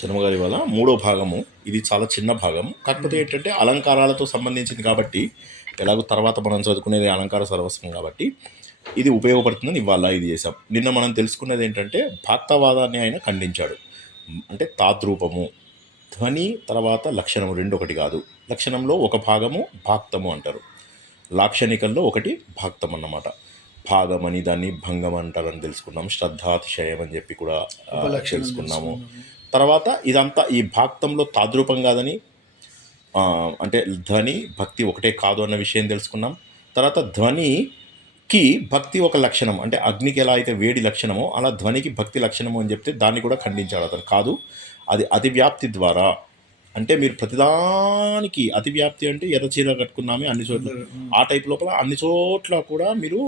శర్మ గారి వల్ల మూడో భాగము. ఇది చాలా చిన్న భాగం, కాకపోతే ఏంటంటే అలంకారాలతో సంబంధించింది కాబట్టి, ఎలాగో తర్వాత మనం చదువుకునేది అలంకార సర్వస్వం కాబట్టి ఇది ఉపయోగపడుతుందని ఇవాళ ఇది చేసాం. నిన్న మనం తెలుసుకున్నది ఏంటంటే భాక్తవాదాన్ని ఆయన ఖండించాడు. అంటే తాద్రూపము, ధ్వని తర్వాత లక్షణము రెండు ఒకటి కాదు. లక్షణంలో ఒక భాగము భాక్తము అంటారు, లాక్షణికంలో ఒకటి భాక్తం అన్నమాట. భాగం అని దాన్ని భంగం అంటారని తెలుసుకున్నాం. శ్రద్ధాతిశయం అని చెప్పి కూడా తెలుసుకున్నాము. తర్వాత ఇదంతా ఈ భాక్తంలో తాద్రూపం కాదని, అంటే ధ్వని భక్తి ఒకటే కాదు అన్న విషయం తెలుసుకున్నాం. తర్వాత ధ్వనికి భక్తి ఒక లక్షణం, అంటే అగ్నికి ఎలా అయితే వేడి లక్షణమో అలా ధ్వనికి భక్తి లక్షణము అని చెప్తే దాన్ని కూడా ఖండించాడు అతను. కాదు, అది అతివ్యాప్తి ద్వారా, అంటే మీరు ప్రతిదానికి అతివ్యాప్తి అంటే ఎర్రచీర కట్టుకున్నామే అన్ని చోట్ల, ఆ టైప్ లోపల అన్ని చోట్ల కూడా మీరు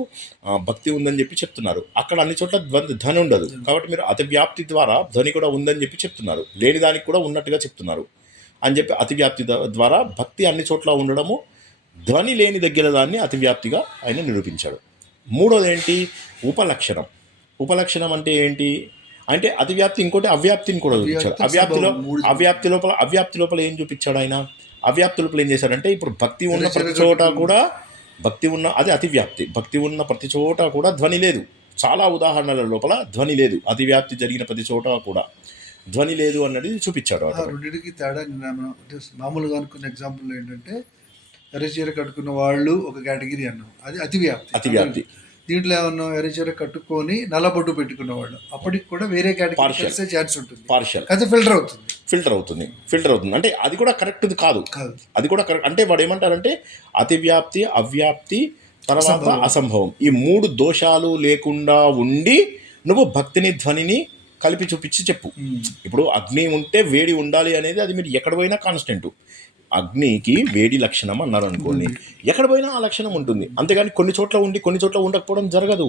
భక్తి ఉందని చెప్పి చెప్తున్నారు. అక్కడ అన్ని చోట్ల ధ్వని ఉండదు, కాబట్టి మీరు అతివ్యాప్తి ద్వారా ధ్వని కూడా ఉందని చెప్పి చెప్తున్నారు. లేని దానికి కూడా ఉన్నట్టుగా చెప్తున్నారు అని చెప్పి అతివ్యాప్తి ద్వారా భక్తి అన్ని చోట్ల ఉండడము, ధ్వని లేని దగ్గర దాన్ని అతివ్యాప్తిగా ఆయన నిరూపించాడు. మూడోది ఏంటి? ఉపలక్షణం. ఉపలక్షణం అంటే ఏంటి అంటే అతివ్యాప్తి, ఇంకోటి అవ్యాప్తిని కూడా చూపించాడు. అవ్యాప్తి లోపల ఏం చూపించాడు ఆయన? అవ్యాప్తి లోపల ఏం చేశాడంటే, ఇప్పుడు భక్తి ఉన్న ప్రతి చోట కూడా భక్తి ఉన్న, అది అతివ్యాప్తి. భక్తి ఉన్న ప్రతి చోట కూడా ధ్వని లేదు. చాలా ఉదాహరణల లోపల ధ్వని లేదు. అతివ్యాప్తి జరిగిన ప్రతి చోట కూడా ధ్వని లేదు అన్నది చూపించాడు. రెండింటికి తేడా మామూలుగా అనుకున్న ఎగ్జాంపుల్ ఏంటంటే, ఎర్రచీర కట్టుకున్న వాళ్ళు ఒక కేటగిరీ అన్నాం, అది అతివ్యాప్తి. దీంట్లో ఏమన్నా ఎర్రచీర కట్టుకొని నల్లబొట్టు పెట్టుకున్నవాళ్ళు, అప్పటికి కూడా వేరే కేటగిరీ ఛాన్స్ ఉంటుంది. పార్షియల్ అది ఫిల్టర్ అవుతుంది. అంటే అది కూడా కరెక్ట్ కాదు. అది కూడా కరెక్ట్. అంటే వాడు ఏమంటారంటే అతివ్యాప్తి, అవ్యాప్తి, తర్వాత అసంభవం, ఈ మూడు దోషాలు లేకుండా ఉండి నువ్వు భక్తిని ధ్వనిని కలిపి చూపించి చెప్పు. ఇప్పుడు అగ్ని ఉంటే వేడి ఉండాలి అనేది అది మీరు ఎక్కడ పోయినా కాన్స్టెంట్. అగ్నికి వేడి లక్షణం అన్నారు అనుకోండి, ఎక్కడ పోయినా ఆ లక్షణం ఉంటుంది. అంతేగాని కొన్ని చోట్ల ఉండి కొన్ని చోట్ల ఉండకపోవడం జరగదు.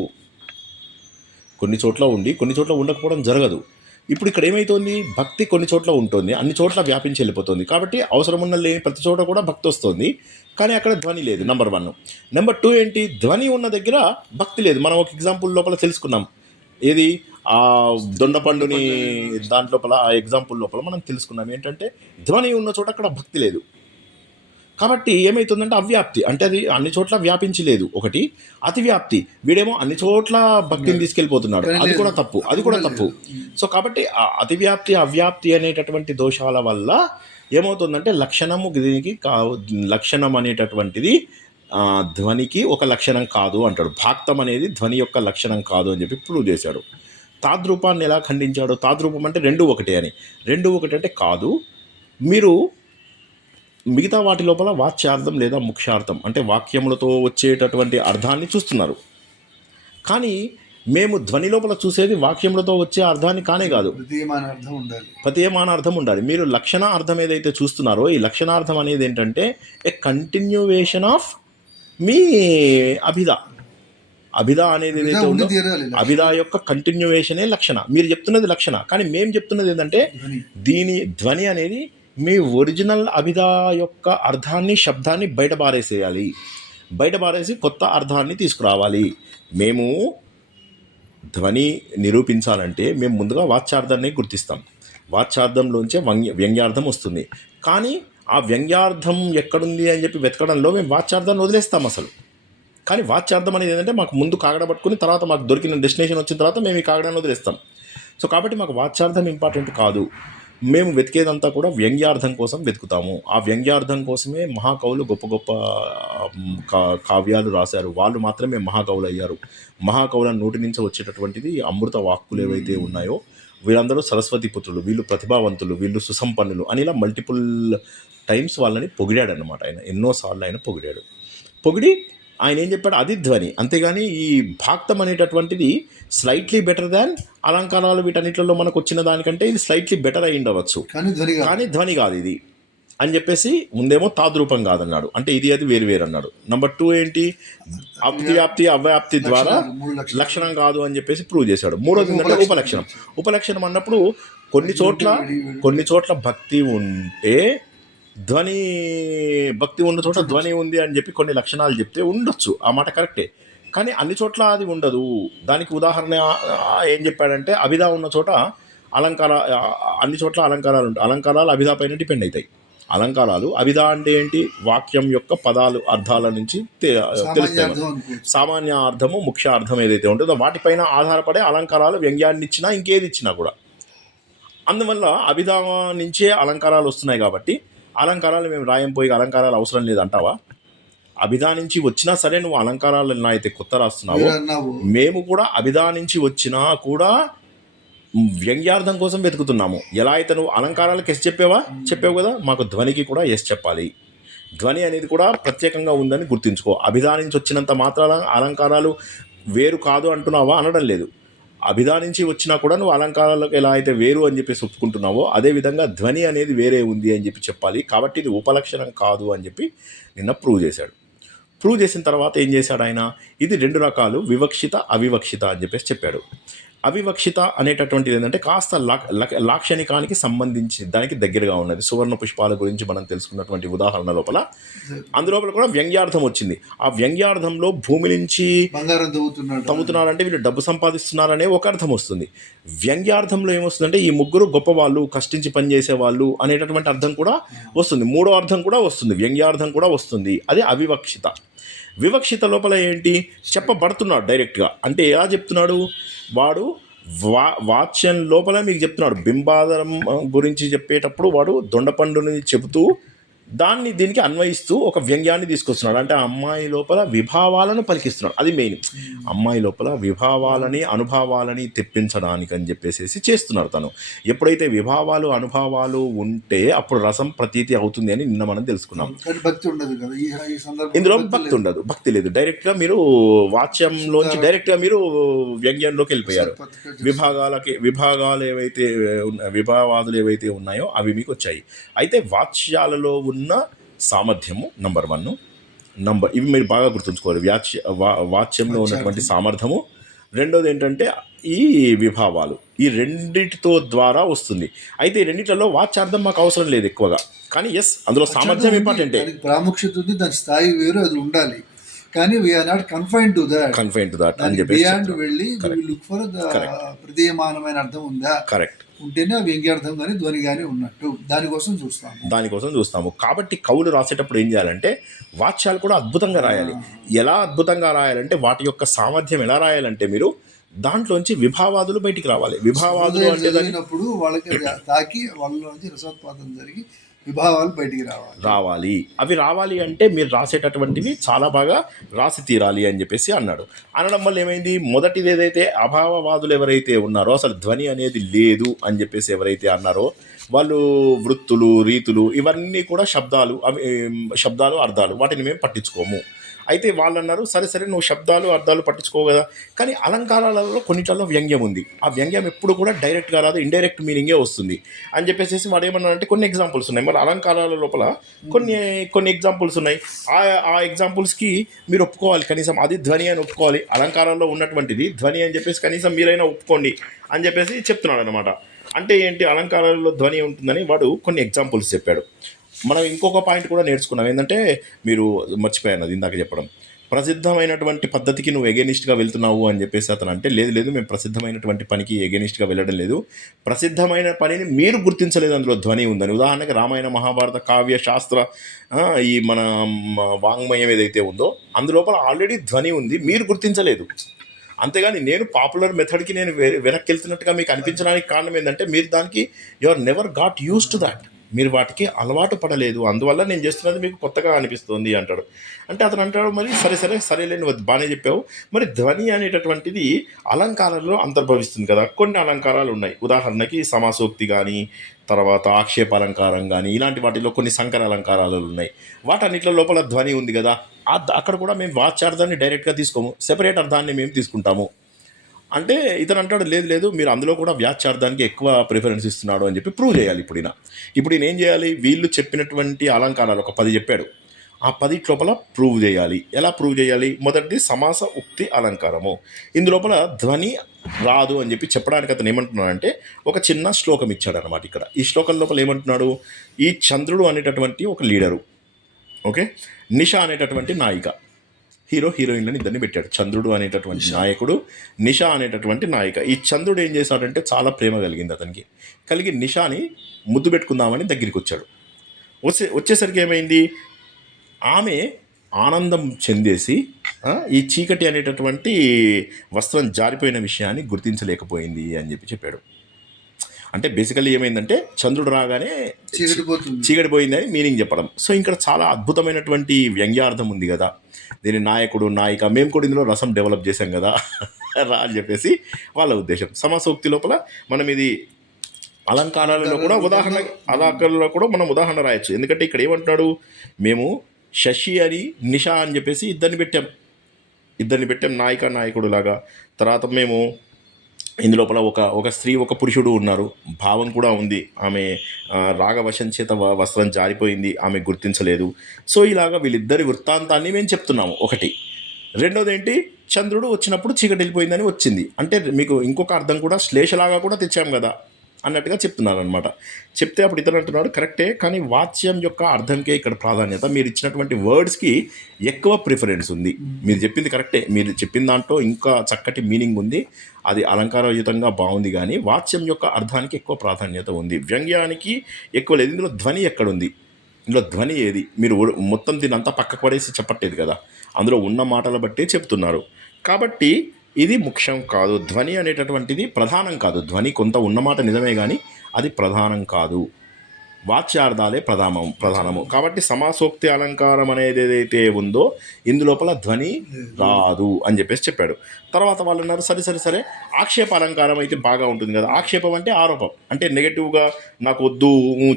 కొన్ని చోట్ల ఉండి కొన్ని చోట్ల ఉండకపోవడం జరగదు. ఇప్పుడు ఇక్కడ ఏమవుతుంది? భక్తి కొన్ని చోట్ల ఉంటుంది, అన్ని చోట్ల వ్యాపించి వెళ్ళిపోతుంది. కాబట్టి అవసరం ఉన్న లేని ప్రతి చోట కూడా భక్తి వస్తుంది, కానీ అక్కడ ధ్వని లేదు. నెంబర్ 1. నెంబర్ 2 ఏంటి? ధ్వని ఉన్న దగ్గర భక్తి లేదు. మనం ఒక ఎగ్జాంపుల్ లోపల తెలుసుకున్నాం. ఏది? ఆ దొండపండుని దాంట్లోపల, ఆ ఎగ్జాంపుల్ లోపల మనం తెలుసుకున్నాం ఏంటంటే ధ్వని ఉన్న చోట అక్కడ భక్తి లేదు. కాబట్టి ఏమవుతుందంటే అవ్యాప్తి, అంటే అది అన్ని చోట్ల వ్యాపించి లేదు. ఒకటి అతివ్యాప్తి, వీడేమో అన్ని చోట్ల భక్తిని తీసుకెళ్ళిపోతున్నాడు, అది కూడా తప్పు. సో కాబట్టి అతివ్యాప్తి, అవ్యాప్తి అనేటటువంటి దోషాల వల్ల ఏమవుతుందంటే లక్షణము, దీనికి లక్షణం అనేటటువంటిది ధ్వనికి ఒక లక్షణం కాదు అంటాడు. భాక్తం అనేది ధ్వని యొక్క లక్షణం కాదు అని చెప్పి ప్రూవ్ చేశాడు. తాద్రూపాన్ని ఎలా ఖండించాడు? తాద్రూపం అంటే రెండు ఒకటే అని. రెండు ఒకటి అంటే కాదు, మీరు మిగతా వాటి లోపల వాచ్యార్థం లేదా ముఖ్యార్థం అంటే వాక్యములతో వచ్చేటటువంటి అర్థాన్ని చూస్తున్నారు, కానీ మేము ధ్వని లోపల చూసేది వాక్యములతో వచ్చే అర్థాన్ని కానే కాదు, ప్రతీయమాన అర్థం ఉండాలి. మీరు లక్షణ అర్థం ఏదైతే చూస్తున్నారో, ఈ లక్షణార్థం అనేది ఏంటంటే ఏ కంటిన్యూవేషన్ ఆఫ్ మీ అభిధ అనేది ఏదైతే ఉందో, అభిధ యొక్క కంటిన్యూవేషనే లక్షణ. మీరు చెప్తున్నది లక్షణ, కానీ మేము చెప్తున్నది ఏంటంటే దీని ధ్వని అనేది మీ ఒరిజినల్ అభిధ యొక్క అర్థాన్ని, శబ్దాన్ని బయటపారేసి కొత్త అర్థాన్ని తీసుకురావాలి. మేము ధ్వని నిరూపించాలంటే మేము ముందుగా వాచ్యార్థాన్ని గుర్తిస్తాం. వాచ్యార్థంలోంచే వ్యంగ్యార్థం వస్తుంది, కానీ ఆ వ్యంగ్యార్థం ఎక్కడుంది అని చెప్పి వెతకడంలో మేము వాచ్యార్థాన్ని వదిలేస్తాం అసలు. కానీ వాచ్యార్థం అనేది ఏంటంటే మాకు ముందు కాగడ పట్టుకుని తర్వాత మాకు దొరికిన డెస్టినేషన్ వచ్చిన తర్వాత మేము ఈ కాగడాన్ని వదిలేస్తాం. సో కాబట్టి మాకు వాచ్యార్థం ఇంపార్టెంట్ కాదు. మేము వెతికేదంతా కూడా వ్యంగ్యార్థం కోసం వెతుకుతాము. ఆ వ్యంగ్యార్థం కోసమే మహాకవులు గొప్ప గొప్ప కావ్యాలు రాశారు. వాళ్ళు మాత్రమే మహాకవులు అయ్యారు. మహాకవుల నోటి నుంచి వచ్చేటటువంటిది అమృత వాక్కులు ఏవైతే ఉన్నాయో, వీళ్ళందరూ సరస్వతి పుత్రులు, వీళ్ళు ప్రతిభావంతులు, వీళ్ళు సుసంపన్నులు అని ఇలా మల్టిపుల్ టైమ్స్ వాళ్ళని పొగిడాడు అన్నమాట. ఆయన ఎన్నోసార్లు ఆయన పొగిడి ఆయన ఏం చెప్పాడు? అది ధ్వని. అంతేగాని ఈ భాక్తం అనేటటువంటిది స్లైట్లీ బెటర్ దాన్ అలంకారాలు వీటన్నిటిలో మనకు వచ్చిన దానికంటే ఇది స్లైట్లీ బెటర్ అయి ఉండవచ్చు, కానీ ధ్వని కాదు ఇది అని చెప్పేసి ముందేమో తాద్రూపం కాదన్నాడు, అంటే ఇది అది వేరు అన్నాడు. నెంబర్ 2 ఏంటి? అతివ్యాప్తి, అవ్యాప్తి ద్వారా లక్షణం కాదు అని చెప్పేసి ప్రూవ్ చేశాడు. మూడోది ఏంటంటే ఉపలక్షణం అన్నప్పుడు కొన్ని చోట్ల భక్తి ఉంటే ధ్వని, భక్తి ఉన్న చోట ధ్వని ఉంది అని చెప్పి కొన్ని లక్షణాలు చెప్తే ఉండొచ్చు, ఆ మాట కరెక్టే, కానీ అన్ని చోట్ల అది ఉండదు. దానికి ఉదాహరణ ఏం చెప్పాడంటే అభిధ ఉన్న చోట అలంకార అన్ని చోట్ల అలంకారాలు ఉంటాయి. అలంకారాలు అభిధా పైన డిపెండ్ అవుతాయి. అలంకారాలు అభిధా అంటే ఏంటి? వాక్యం యొక్క పదాలు అర్థాల నుంచి తెలుస్తాయి. సామాన్యార్థం అనుకోవచ్చు. సామాన్య అర్థము ముఖ్య అర్థం ఏదైతే ఉంటుందో వాటిపైన ఆధారపడే అలంకారాలు వ్యంగ్యాన్ని ఇచ్చినా ఇంకేది ఇచ్చినా కూడా. అందువల్ల అభిధా నుంచే అలంకారాలు వస్తున్నాయి కాబట్టి అలంకారాలు మేము రాయంపోయి అలంకారాలు అవసరం లేదంటావా? అభిధా నుంచి వచ్చినా సరే నువ్వు అలంకారాలు ఎలా అయితే కొత్త రాస్తున్నావో మీరు అన్నావు మేము కూడా అభిధా నుంచి వచ్చినా కూడా వ్యంగ్యార్థం కోసం వెతుకుతున్నాము. ఎలా అయితే నువ్వు అలంకారాలకు ఎస్ చెప్పావు కదా, మాకు ధ్వనికి కూడా ఎస్ చెప్పాలి. ధ్వని అనేది కూడా ప్రత్యేకంగా ఉందని గుర్తుంచుకో. అభిధా నుంచి వచ్చినంత మాత్రాన అలంకారాలు వేరు కాదు అంటున్నావా? అనడం లేదు. అభిధా నుంచి వచ్చినా కూడా నువ్వు అలంకారాలకు ఎలా అయితే వేరు అని చెప్పేసి ఒప్పుకుంటున్నావో అదేవిధంగా ధ్వని అనేది వేరే ఉంది అని చెప్పి చెప్పాలి. కాబట్టి ఇది ఉపలక్షణం కాదు అని చెప్పి నిన్న ప్రూవ్ చేశాడు. ప్రూవ్ చేసిన తర్వాత ఏం చేశాడు ఆయన? ఇది 2 రకాలు, వివక్షిత అవివక్షిత అని చెప్పేసి చెప్పాడు. అవివక్షిత అనేటటువంటిది ఏంటంటే కాస్త లాక్షణికానికి సంబంధించి దానికి దగ్గరగా ఉన్నది. సువర్ణ పుష్పాల గురించి మనం తెలుసుకున్నటువంటి ఉదాహరణ లోపల అందులోపల కూడా వ్యంగ్యార్థం వచ్చింది. ఆ వ్యంగ్యార్థంలో భూమి నుంచి బంగారం తవ్వుతున్నారంటే వీళ్ళు డబ్బు సంపాదిస్తున్నారనే ఒక అర్థం వస్తుంది. వ్యంగ్యార్థంలో ఏమొస్తుందంటే ఈ ముగ్గురు గొప్పవాళ్ళు, కష్టించి పనిచేసే వాళ్ళు అనేటటువంటి అర్థం కూడా వస్తుంది. 3వ అర్థం కూడా వస్తుంది, వ్యంగ్యార్థం కూడా వస్తుంది. అది అవివక్షిత. వివక్షిత లోపల ఏంటి? చెప్పబడుతున్నాడు డైరెక్ట్గా. అంటే ఎలా చెప్తున్నాడు వాడు? వాచ్యం లోపల మీకు చెప్తున్నాడు. బింబాదరం గురించి చెప్పేటప్పుడు వాడు దొండపండుని చెబుతూ దాన్ని దీనికి అన్వయిస్తూ ఒక వ్యంగ్యాన్ని తీసుకొస్తున్నాడు. అంటే ఆ అమ్మాయి లోపల విభావాలను పలికిస్తున్నాడు. అది మెయిన్. అమ్మాయి లోపల విభావాలని అనుభవాలని తెప్పించడానికి అని చెప్పేసి చేస్తున్నాడు తను. ఎప్పుడైతే విభావాలు అనుభవాలు ఉంటే అప్పుడు రసం ప్రతీతి అవుతుంది అని నిన్న మనం తెలుసుకున్నాం. భక్తి ఉండదు కదా ఈ సందర్భంలో. ఇందులో భక్తి ఉండదు, భక్తి లేదు. డైరెక్ట్గా మీరు వాచ్యంలోంచి డైరెక్ట్గా మీరు వ్యంగ్యంలోకి వెళ్ళిపోయారు. విభాగాలు ఏవైతే విభావాదులు ఏవైతే ఉన్నాయో అవి మీకు వచ్చాయి. అయితే వాచ్యాలలో ఉన్న సామర్థ్యము నంబర్ 1. ఇవి మీరు బాగా గుర్తుంచుకోవాలి. వాచ్యంలో ఉన్నటువంటి సామర్థ్యము. రెండోది ఏంటంటే ఈ విభావాలు. ఈ రెండిటితో ద్వారా వస్తుంది. అయితే ఈ రెండిట్లలో వాచ్యార్థం మాకు అవసరం లేదు ఎక్కువగా, కానీ ఎస్ అందులో సామర్థ్యం ఇంపార్టెంటే. ప్రాముఖ్యత ఉంది, దాని స్థాయి వేరు, అది ఉండాలి. కానీ we're not confined to that అని చెప్పి బియాండ్ వెళ్ళి లుక్ ఫర్ ప్రతీయమానమైన అర్థం ఉందా, కరెక్ట్ ఉంటేనే వ్యంగ్యార్థం కానీ ధ్వని కానీ ఉన్నట్టు దానికోసం చూస్తాము. కాబట్టి కవులు రాసేటప్పుడు ఏం చేయాలంటే వాచ్యాలు కూడా అద్భుతంగా రాయాలి. ఎలా అద్భుతంగా రాయాలంటే వాటి యొక్క సామర్థ్యం ఎలా రాయాలంటే మీరు దాంట్లోంచి విభావాదులు బయటికి రావాలి. విభావాదులు అంటే జరిగినప్పుడు వాళ్ళకి తాకి వాళ్ళలోంచి రసోత్పాదన జరిగి విభావాలు బయటికి రావాలి. అవి రావాలి అంటే మీరు రాసేటటువంటివి చాలా బాగా రాసి తీరాలి అని చెప్పేసి అన్నాడు. అనడం వల్ల ఏమైంది? మొదటిది ఏదైతే అభావవాదులు ఎవరైతే ఉన్నారో అసలు ధ్వని అనేది లేదు అని చెప్పేసి ఎవరైతే అన్నారో వాళ్ళు వృత్తులు, రీతులు ఇవన్నీ కూడా శబ్దాలు అర్థాలు వాటిని మేము పట్టించుకోము. అయితే వాళ్ళు అన్నారు సరే నువ్వు శబ్దాలు అర్థాలు పట్టించుకోవు కదా, కానీ అలంకారాలలో కొన్నిట్లలో వ్యంగ్యం ఉంది. ఆ వ్యంగ్యం ఎప్పుడు కూడా డైరెక్ట్గా రాదు, ఇండైరెక్ట్ మీనింగే వస్తుంది అని చెప్పేసి వాడు ఏమన్నారంటే కొన్ని ఎగ్జాంపుల్స్ ఉన్నాయి. మరి అలంకారాల లోపల కొన్ని ఎగ్జాంపుల్స్ ఉన్నాయి. ఆ ఎగ్జాంపుల్స్కి మీరు ఒప్పుకోవాలి, కనీసం అది ధ్వని అని ఒప్పుకోవాలి. అలంకారాల్లో ఉన్నటువంటిది ధ్వని అని చెప్పేసి కనీసం మీరైనా ఒప్పుకోండి అని చెప్పేసి చెప్తున్నాడు అనమాట. అంటే ఏంటి? అలంకారాలలో ధ్వని ఉంటుందని వాడు కొన్ని ఎగ్జాంపుల్స్ చెప్పాడు. మనం ఇంకొక పాయింట్ కూడా నేర్చుకున్నాం. ఏంటంటే మీరు మర్చిపోయాను అది ఇందాక చెప్పడం. ప్రసిద్ధమైనటువంటి పద్ధతికి నువ్వు ఎగెనిస్ట్గా వెళ్తున్నావు అని చెప్పేసి అతను అంటే లేదు మేము ప్రసిద్ధమైనటువంటి పనికి ఎగెనిస్ట్గా వెళ్ళడం లేదు. ప్రసిద్ధమైన పనిని మీరు గుర్తించలేదు, అందులో ధ్వని ఉందని. ఉదాహరణకి రామాయణ మహాభారత కావ్య శాస్త్ర ఈ మన వాంగ్మయం ఏదైతే ఉందో అందులోపల ఆల్రెడీ ధ్వని ఉంది, మీరు గుర్తించలేదు. అంతేగాని నేను పాపులర్ మెథడ్కి నేను వెనక్కి వెళ్తున్నట్టుగా మీకు అనిపించడానికి కారణం ఏంటంటే మీరు దానికి you are never got use to that. మీరు వాటికి అలవాటు పడలేదు, అందువల్ల నేను చేస్తున్నది మీకు కొత్తగా అనిపిస్తుంది అంటాడు. అంటే అతను అంటాడు మరి సరేలే నువ్వు బాగానే చెప్పావు. మరి ధ్వని అనేటటువంటిది అలంకారాల్లో అంతర్భవిస్తుంది కదా. కొన్ని అలంకారాలు ఉన్నాయి, ఉదాహరణకి సమాసోక్తి కానీ తర్వాత ఆక్షేప అలంకారం కానీ ఇలాంటి వాటిలో కొన్ని సంకర అలంకారాలు ఉన్నాయి. వాటన్నిటిలో లోపల ధ్వని ఉంది కదా, అక్కడ కూడా మేము వాచ్యార్థాన్ని డైరెక్ట్గా తీసుకోము, సెపరేట్ అర్థాన్ని మేము తీసుకుంటాము. అంటే ఇతను అంటాడు లేదు మీరు అందులో కూడా వ్యాఖ్యార్థానికి ఎక్కువ ప్రిఫరెన్స్ ఇస్తున్నాడు అని చెప్పి ప్రూవ్ చేయాలి. ఇప్పుడు ఈయన ఏం చేయాలి? వీళ్ళు చెప్పినటువంటి అలంకారాలు ఒక 10 చెప్పాడు, ఆ 10 లోపల ప్రూవ్ చేయాలి. ఎలా ప్రూవ్ చేయాలి? మొదటిది సమాస ఉక్తి అలంకారము. ఇందులోపల ధ్వని రాదు అని చెప్పి చెప్పడానికి అతను ఏమంటున్నాడంటే ఒక చిన్న శ్లోకం ఇచ్చాడు అనమాట. ఇక్కడ ఈ శ్లోకం లోపల ఏమంటున్నాడు? ఈ చంద్రుడు అనేటటువంటి ఒక లీడరు, ఓకే, నిష అనేటటువంటి నాయిక, హీరోయిన్లను ఇద్దరిని పెట్టాడు. చంద్రుడు అనేటటువంటి నాయకుడు, నిషా అనేటటువంటి నాయిక. ఈ చంద్రుడు ఏం చేశాడంటే చాలా ప్రేమ కలిగింది అతనికి. కలిగి నిషాని ముద్దు పెట్టుకుందామని దగ్గరికి వచ్చాడు. వచ్చేసరికి ఏమైంది, ఆమె ఆనందం చెందేసి ఈ చీకటి అనేటటువంటి వస్త్రం జారిపోయిన విషయాన్ని గుర్తించలేకపోయింది అని చెప్పాడు. అంటే బేసికల్లీ ఏమైందంటే చంద్రుడు రాగానే చీకటిపోయింది అని మీనింగ్ చెప్పడం. సో ఇక్కడ చాలా అద్భుతమైనటువంటి వ్యంగ్యార్థం ఉంది కదా. దీని నాయకుడు, నాయిక, మేము కూడా ఇందులో రసం డెవలప్ చేశాం కదా రా అని చెప్పేసి వాళ్ళ ఉద్దేశం. సమాసోక్తి లోపల మనం ఇది అలంకారాలలో కూడా అలంకారాలలో కూడా మనం ఉదాహరణ రాయొచ్చు. ఎందుకంటే ఇక్కడ ఏమంటాడు, మేము శశి అని నిషా అని చెప్పేసి ఇద్దరిని పెట్టాం నాయిక నాయకుడు లాగా. తర్వాత మేము ఇందులోపల ఒక స్త్రీ ఒక పురుషుడు ఉన్నారు, భావం కూడా ఉంది. ఆమె రాగవశం చేత వస్త్రం జారిపోయింది, ఆమె గుర్తించలేదు. సో ఇలాగా వీళ్ళిద్దరి వృత్తాంతాన్ని మేము చెప్తున్నాము. ఒకటి. రెండోది ఏంటి, చంద్రుడు వచ్చినప్పుడు చీకటి వెళ్ళిపోయిందని వచ్చింది. అంటే మీకు ఇంకొక అర్థం కూడా శ్లేషలాగా కూడా తెచ్చాం కదా అన్నట్టుగా చెప్తున్నారు అనమాట. చెప్తే అప్పుడు ఇతను అంటున్నాడు కరెక్టే, కానీ వాచ్యం యొక్క అర్థంకే ఇక్కడ ప్రాధాన్యత. మీరు ఇచ్చినటువంటి వర్డ్స్కి ఎక్కువ ప్రిఫరెన్స్ ఉంది. మీరు చెప్పింది కరెక్టే, మీరు చెప్పిన దాంట్లో ఇంకా చక్కటి మీనింగ్ ఉంది, అది అలంకారయుతంగా బాగుంది. కానీ వాచ్యం యొక్క అర్థానికి ఎక్కువ ప్రాధాన్యత ఉంది, వ్యంగ్యానికి ఎక్కువ లేదు. ఇందులో ధ్వని ఎక్కడుంది, ఇందులో ధ్వని ఏది? మీరు మొత్తం దీని అంతా పక్కకు పడేసి చెప్పట్లేదు కదా, అందులో ఉన్న మాటల బట్టే చెప్తున్నారు. కాబట్టి ఇది ముఖ్యం కాదు, ధ్వని అనేటటువంటిది ప్రధానం కాదు. ధ్వని కొంత ఉన్నమాట నిజమే, కానీ అది ప్రధానం కాదు. వాచ్యార్థాలే ప్రధానము. కాబట్టి సమాసోక్తి అలంకారం అనేది ఏదైతే ఉందో ఇందులోపల ధ్వని రాదు అని చెప్పాడు. తర్వాత వాళ్ళు అన్నారు సరే ఆక్షేప అలంకారం అయితే బాగా ఉంటుంది కదా. ఆక్షేపం అంటే ఆరోపం, అంటే నెగటివ్గా నాకు వద్దు,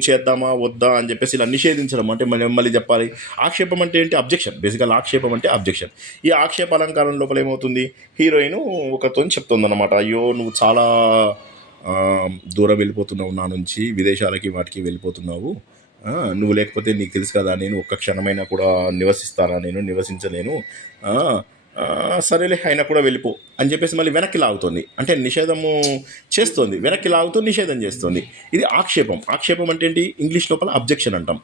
చేద్దామా వద్దా అని చెప్పేసి ఇలా నిషేధించడం. అంటే మళ్ళీ చెప్పాలి, ఆక్షేపం అంటే ఏంటి? అబ్జెక్షన్. బేసికల్ ఆక్షేపం అంటే అబ్జెక్షన్. ఈ ఆక్షేప అలంకారం లోపల ఏమవుతుంది, హీరోయిన్ ఒకతో చెప్తుంది అనమాట, అయ్యో నువ్వు చాలా దూరం వెళ్ళిపోతున్నావు, నా నుంచి విదేశాలకి వాటికి వెళ్ళిపోతున్నావు, నువ్వు లేకపోతే నీకు తెలుసు కదా నేను ఒక్క క్షణమైనా కూడా నివసించలేను, సరేలే అయినా కూడా వెళ్ళిపో అని చెప్పేసి మళ్ళీ వెనక్కి లాగుతుంది. అంటే నిషేధము చేస్తుంది, వెనక్కి లాగుతూ నిషేధం చేస్తుంది. ఇది ఆక్షేపం. ఆక్షేపం అంటే ఏంటి? ఇంగ్లీష్ లోపల అబ్జెక్షన్ అంటాం.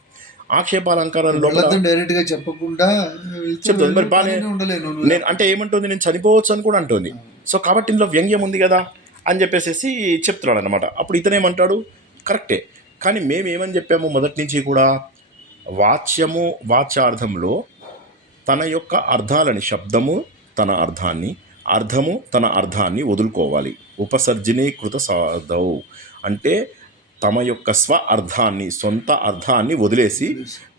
ఆక్షేప అలంకారం లోపల డైరెక్ట్ గా చెప్పకుండా చెప్తుంది, మరి బాగా నేను అంటే ఏమంటుంది, నేను చనిపోవచ్చు అని కూడా అంటుంది. సో కాబట్టి ఇందులో వ్యంగ్యం ఉంది కదా అని చెప్పేసి చెప్తున్నాడు అనమాట. అప్పుడు ఇతనేమంటాడు, కరెక్టే, కానీ మేమేమని చెప్పాము మొదటి నుంచి కూడా, వాచ్యార్థంలో తన యొక్క అర్థాలని, శబ్దము తన అర్థాన్ని, అర్థము తన అర్థాన్ని వదులుకోవాలి. ఉపసర్జనీకృత సాధౌ అంటే తమ యొక్క స్వ అర్థాన్ని, సొంత అర్థాన్ని వదిలేసి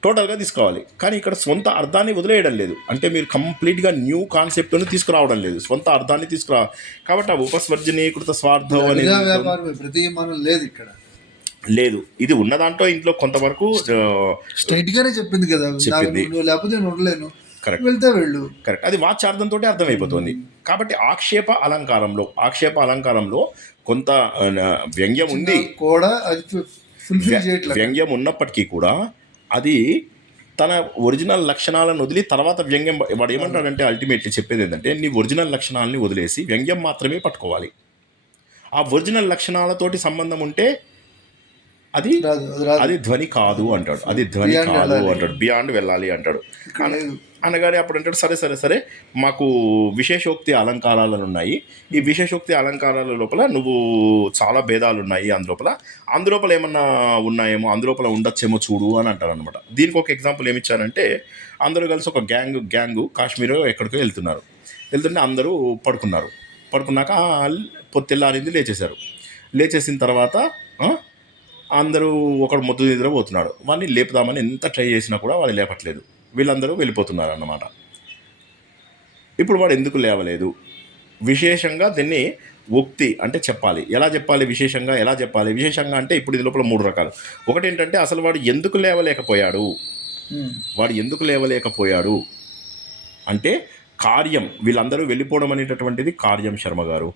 టోటల్గా తీసుకోవాలి. కానీ ఇక్కడ సొంత అర్థాన్ని వదిలేయడం లేదు, అంటే మీరు కంప్లీట్గా న్యూ కాన్సెప్ట్ను తీసుకురావడం లేదు, సొంత అర్థాన్ని తీసుకురా. కాబట్టి ఆ ఉపస్వర్జనీకృత స్వార్థం అనేది లేదు ఇక్కడ, లేదు. ఇది ఉన్న దాంట్లో ఇంట్లో కొంతవరకు స్ట్రైట్ గానే చెప్పింది కదా, చెప్పింది లేకపోతే నేను ఉండలేను, కరెక్ట్, వెళ్తే వెళ్ళు, కరెక్ట్. అది వాచ్యార్థంతో అర్థమైపోతుంది. కాబట్టి ఆక్షేప అలంకారంలో కొంత వ్యంగ్యం ఉంది కూడా, అది వ్యంగ్యం ఉన్నప్పటికీ కూడా అది తన ఒరిజినల్ లక్షణాలను వదిలి తర్వాత వ్యంగ్యం. వాడు ఏమంటాడంటే అల్టిమేట్లీ చెప్పేది ఏంటంటే, నీ ఒరిజినల్ లక్షణాలని వదిలేసి వ్యంగ్యం మాత్రమే పట్టుకోవాలి. ఆ ఒరిజినల్ లక్షణాలతోటి సంబంధం ఉంటే అది ధ్వని కాదు అంటాడు, అది ధ్వని కాదు అంటాడు, బియాండ్ వెళ్ళాలి అంటాడు. అనగానే అప్పుడు అంటాడు, సరే మాకు విశేషోక్తి అలంకారాలు ఉన్నాయి, ఈ విశేషోక్తి అలంకారాల లోపల నువ్వు చాలా భేదాలు ఉన్నాయి, అందులోపల ఏమన్నా ఉన్నాయేమో, అందులోపల ఉండొచ్చేమో చూడు అని అంటారు అనమాట. దీనికి ఒక ఎగ్జాంపుల్ ఏమిచ్చారంటే, అందరూ కలిసి ఒక గ్యాంగు కాశ్మీర్ ఎక్కడికో వెళ్తుంటే అందరూ పడుకున్నాక పొత్తెల్లారింది, లేచేసిన తర్వాత అందరూ ఒకడు మొద్దు నిద్రపోతున్నాడు, వాడిని లేపుదామని ఎంత ట్రై చేసినా కూడా వాడు లేపట్లేదు, వీళ్ళందరూ వెళ్ళిపోతున్నారు అన్నమాట. ఇప్పుడు వాడు ఎందుకు లేవలేదు? విశేషంగా దీన్ని ఉక్తి అంటే చెప్పాలి. ఎలా చెప్పాలి? విశేషంగా ఎలా చెప్పాలి? విశేషంగా అంటే ఇప్పుడు ఇది లోపల 3 రకాలు. ఒకటి ఏంటంటే అసలు వాడు ఎందుకు లేవలేకపోయాడు అంటే కార్యం, వీళ్ళందరూ వెళ్ళిపోవడం అనేటటువంటిది కార్యం శర్మ గారు.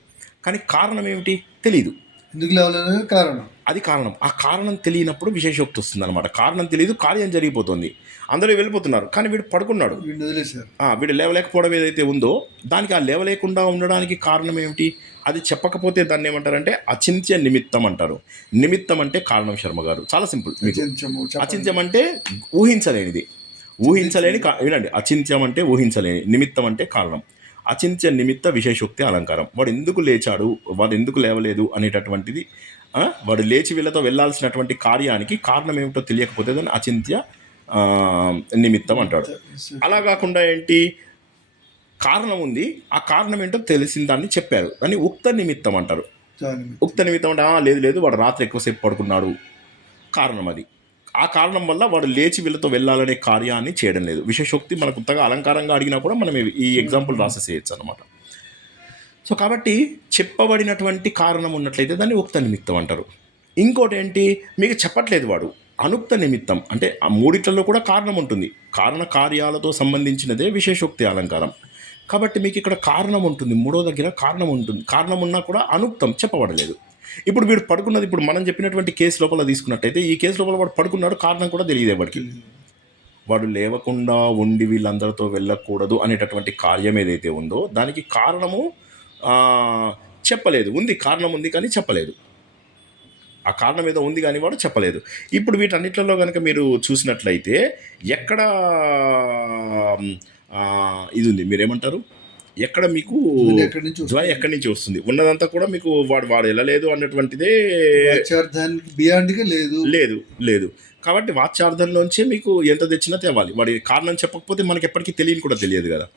కానీ కారణం ఏమిటి తెలీదు, ఎందుకు లేవలేదు కారణం, అది కారణం. ఆ కారణం తెలియనప్పుడు విశేషోక్తి వస్తుంది అనమాట. కారణం తెలియదు, కార్యం జరిగిపోతుంది, అందరూ వెళ్ళిపోతున్నారు, కానీ వీడు పడుకున్నాడు, వీడు లేవలేకపోవడం ఏదైతే ఉందో దానికి, ఆ లేవలేకుండా ఉండడానికి కారణం ఏమిటి అది చెప్పకపోతే దాన్ని ఏమంటారంటే అచింత్య నిమిత్తం అంటారు. నిమిత్తం అంటే కారణం శర్మ గారు, చాలా సింపుల్. అచింత్యం అంటే ఊహించలేనిది. ఊహించలేని వినండి, అచింత్యం అంటే ఊహించలేని, నిమిత్తం అంటే కారణం. అచింత్య నిమిత్త విశేషోక్తి అలంకారం. వాడు ఎందుకు లేచాడు, వాడు ఎందుకు లేవలేదు అనేటటువంటిది, వాడు లేచి వీళ్ళతో వెళ్ళాల్సినటువంటి కార్యానికి కారణం ఏమిటో తెలియకపోతే దాన్ని అచింత్య ఆ, నిమిత్తం అంటాడు. అలా కాకుండా ఏంటి, కారణం ఉంది, ఆ కారణం ఏంటో తెలిసిన దాన్ని చెప్పారు, దాన్ని ఉక్త నిమిత్తం అంటారు. ఉక్త నిమిత్తం అంటే లేదు లేదు వాడు రాత్రి ఎక్కువసేపు పడుకున్నాడు, కారణం అది. ఆ కారణం వల్ల వాడు లేచి వీళ్ళతో వెళ్ళాలనే కార్యాన్ని చేయడం లేదు. విశేషోక్తి మనకు కొత్తగా అలంకారంగా అడిగినా కూడా మనం ఈ ఎగ్జాంపుల్ రాసేసేయచ్చు అనమాట. సో కాబట్టి చెప్పబడినటువంటి కారణం ఉన్నట్లయితే దాన్ని ఉక్త నిమిత్తం అంటారు. ఇంకోటి ఏంటి, మీకు చెప్పట్లేదు వాడు, అనుక్త నిమిత్తం అంటే ఆ మూడిట్లలో కూడా కారణం ఉంటుంది. కారణ కార్యాలతో సంబంధించినదే విశేషోక్తి అలంకారం. కాబట్టి మీకు ఇక్కడ కారణం ఉంటుంది, మూడో దగ్గర కారణం ఉంటుంది. కారణం ఉన్నా కూడా అనుక్తం చెప్పబడలేదు. ఇప్పుడు వీడు పడుకున్నది, ఇప్పుడు మనం చెప్పినటువంటి కేసు లోపల తీసుకున్నట్టయితే ఈ కేసు లోపల వాడు పడుకున్నాడు, కారణం కూడా తెలియదు ఎవరికి. వాడు లేవకుండా ఉండి వీళ్ళందరితో వెళ్ళకూడదు అనేటటువంటి కార్యం ఏదైతే ఉందో దానికి కారణము చెప్పలేదు. ఉంది, కారణం ఉంది కానీ చెప్పలేదు. ఆ కారణం ఏదో ఉంది కానీ వాడు చెప్పలేదు. ఇప్పుడు వీటన్నిటిలో కనుక మీరు చూసినట్లయితే ఎక్కడ ఇది ఉంది, మీరేమంటారు, ఎక్కడ మీకు ధ్వని ఎక్కడి నుంచి వస్తుంది, ఉన్నదంతా కూడా మీకు వాడు వెళ్ళలేదు అన్నటువంటిదే బియాండ్గా లేదు లేదు. కాబట్టి వాచ్యార్థంలోంచే మీకు ఎంత తెచ్చినా తేవాలి. వాడి కారణం చెప్పకపోతే మనకి ఎప్పటికీ తెలియని కూడా తెలియదు కదా.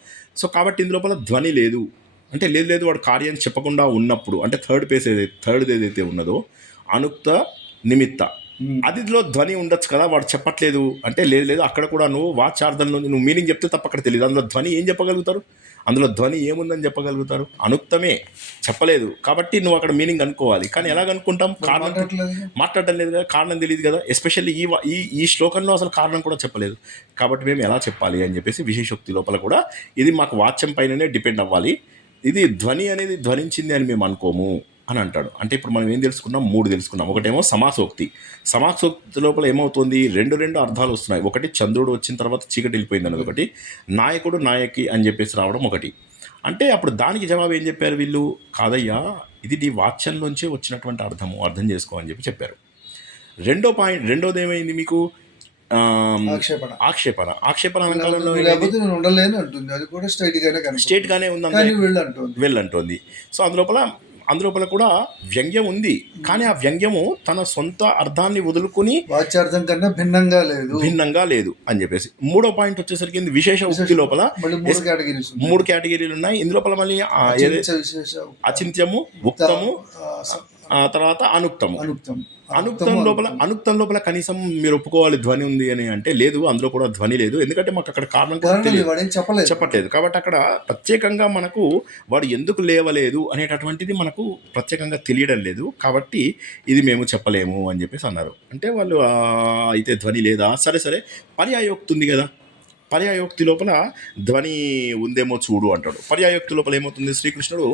సో కాబట్టి ఇందులోపల ధ్వని లేదు అంటే లేదు వాడు కార్యం చెప్పకుండా ఉన్నప్పుడు, అంటే థర్డ్ ఏదైతే ఉన్నదో అనుక్త నిమిత్త, అదిలో ధ్వని ఉండొచ్చు కదా. వాడు చెప్పట్లేదు అంటే లేదు అక్కడ కూడా నువ్వు వాచ్యార్థంలో నువ్వు మీనింగ్ చెప్తే తప్ప అక్కడ తెలియదు. అందులో ధ్వని ఏం చెప్పగలుగుతారు, అందులో ధ్వని ఏముందని చెప్పగలుగుతారు, అనుక్తమే, చెప్పలేదు. కాబట్టి నువ్వు అక్కడ మీనింగ్ అనుకోవాలి. కానీ ఎలా అనుకుంటాం, కారణం మాట్లాడడం లేదు కదా, కారణం తెలియదు కదా. ఎస్పెషల్లీ ఈ శ్లోకంలో అసలు కారణం కూడా చెప్పలేదు. కాబట్టి మేము ఎలా చెప్పాలి అని చెప్పేసి విశేషోక్తి లోపల కూడా ఇది మాకు వాచ్యం పైననే డిపెండ్ అవ్వాలి. ఇది ధ్వని అనేది ధ్వనించింది అని మేము అనుకోము అని అంటాడు. అంటే ఇప్పుడు మనం ఏం తెలుసుకున్నాం, 3 తెలుసుకున్నాం. ఒకటేమో సమాసోక్తి. సమాసోక్తి లోపల ఏమవుతుంది, రెండు అర్థాలు వస్తున్నాయి. ఒకటి చంద్రుడు వచ్చిన తర్వాత చీకటి వెళ్ళిపోయింది అన్నది ఒకటి, నాయకుడు నాయకి అని చెప్పేసి రావడం ఒకటి. అంటే అప్పుడు దానికి జవాబు ఏం చెప్పారు వీళ్ళు, కాదయ్యా ఇది నీ వాచ్యంలోంచే వచ్చినటువంటి అర్థం చేసుకో అని చెప్పారు. రెండోది ఏమైంది మీకు, ఆక్షేపణ అలంకారంలో స్టేట్ గానే ఉంది వెళ్ళంటుంది. సో అందులోపల కూడా వ్యంగ్యం ఉంది, కానీ ఆ వ్యంగ్యము తన సొంత అర్థాన్ని వదులుకుని వాచ్యార్థం కన్నా భిన్నంగా లేదు అని చెప్పేసి. మూడో పాయింట్ వచ్చేసరికి విశేష ఉక్తి లోపల 3 కేటగిరీలు ఉన్నాయి. ఇందులోపల మళ్ళీ అచింత్యము, ఉక్తము, తర్వాత అనుక్తం లోపల కనీసం మీరు ఒప్పుకోవాలి ధ్వని ఉంది అని అంటే లేదు, అందులో కూడా ధ్వని లేదు. ఎందుకంటే మాకు అక్కడ కారణం చెప్పట్లేదు. కాబట్టి అక్కడ ప్రత్యేకంగా మనకు వాడు ఎందుకు లేవలేదు అనేటటువంటిది మనకు ప్రత్యేకంగా తెలియడం లేదు. కాబట్టి ఇది మేము చెప్పలేము అని చెప్పేసి అన్నారు. అంటే వాళ్ళు అయితే ధ్వని లేదా, సరే పర్యాయోక్తి ఉంది కదా, పర్యాయోక్తి లోపల ధ్వని ఉందేమో చూడు అంటాడు. పర్యాయోక్తి లోపల ఏమవుతుంది, శ్రీకృష్ణుడు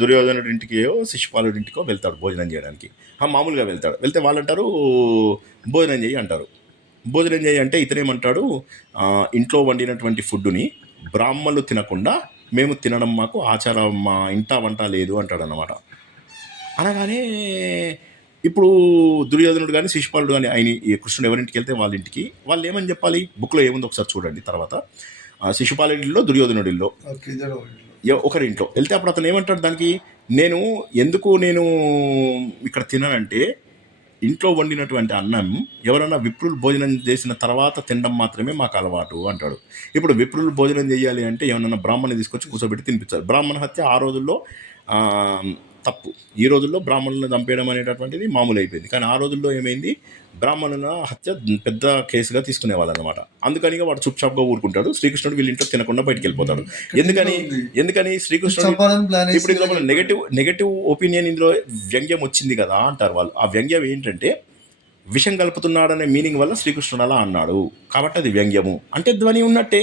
దుర్యోధనుడి ఇంటికో శిశుపాలుడి ఇంటికో వెళ్తాడు భోజనం చేయడానికి. మామూలుగా వెళ్తే వాళ్ళు అంటారు భోజనం చేయి అంటారు. భోజనం చేయి అంటే ఇతనేమంటాడు, ఇంట్లో వండినటువంటి ఫుడ్డుని బ్రాహ్మణులు తినకుండా మేము తినడం మాకు ఆచారం, మా ఇంట వంట లేదు అంటాడు అన్నమాట. అనగానే ఇప్పుడు దుర్యోధనుడు కానీ శిశుపాలుడు కానీ ఆయన కృష్ణుడు ఎవరింటికి వెళ్తే వాళ్ళ ఇంటికి వాళ్ళు ఏమని చెప్పాలి, బుక్లో ఏముందో ఒకసారి చూడండి. తర్వాత శిశుపాలుడిలో దుర్యోధనుడిలో ఒకరింట్లో వెళ్తే అప్పుడు అతను ఏమంటాడు దానికి, నేను ఇక్కడ తిననంటే ఇంట్లో వండినటువంటి అన్నం ఎవరన్నా విప్రులు భోజనం చేసిన తర్వాత తినడం మాత్రమే మాకు అలవాటు అంటాడు. ఇప్పుడు విప్రులు భోజనం చేయాలి అంటే ఏమన్నా బ్రాహ్మణ్ని తీసుకొచ్చి కూర్చోబెట్టి తినిపించాలి. బ్రాహ్మణ హత్య ఆ రోజుల్లో తప్పు. ఈ రోజుల్లో బ్రాహ్మణులను చంపేయడం అనేటటువంటిది మామూలు అయిపోయింది. కానీ ఆ రోజుల్లో ఏమైంది, బ్రాహ్మణుల హత్య పెద్ద కేసుగా తీసుకునేవాళ్ళు అనమాట. అందుకని వాడు చుప్చాప్గా ఊరుకుంటాడు. శ్రీకృష్ణుడు వీళ్ళ ఇంట్లో తినకుండా బయటికి వెళ్ళిపోతాడు. ఎందుకని శ్రీకృష్ణుడు ఇప్పుడు ఇందులో నెగటివ్ ఒపీనియన్, ఇందులో వ్యంగ్యం వచ్చింది కదా అంటారు వాళ్ళు. ఆ వ్యంగ్యం ఏంటంటే విషం కలుపుతున్నాడనే మీనింగ్ వల్ల శ్రీకృష్ణుడు అలా అన్నాడు కాబట్టి అది వ్యంగ్యము. అంటే ధ్వని ఉన్నట్టే.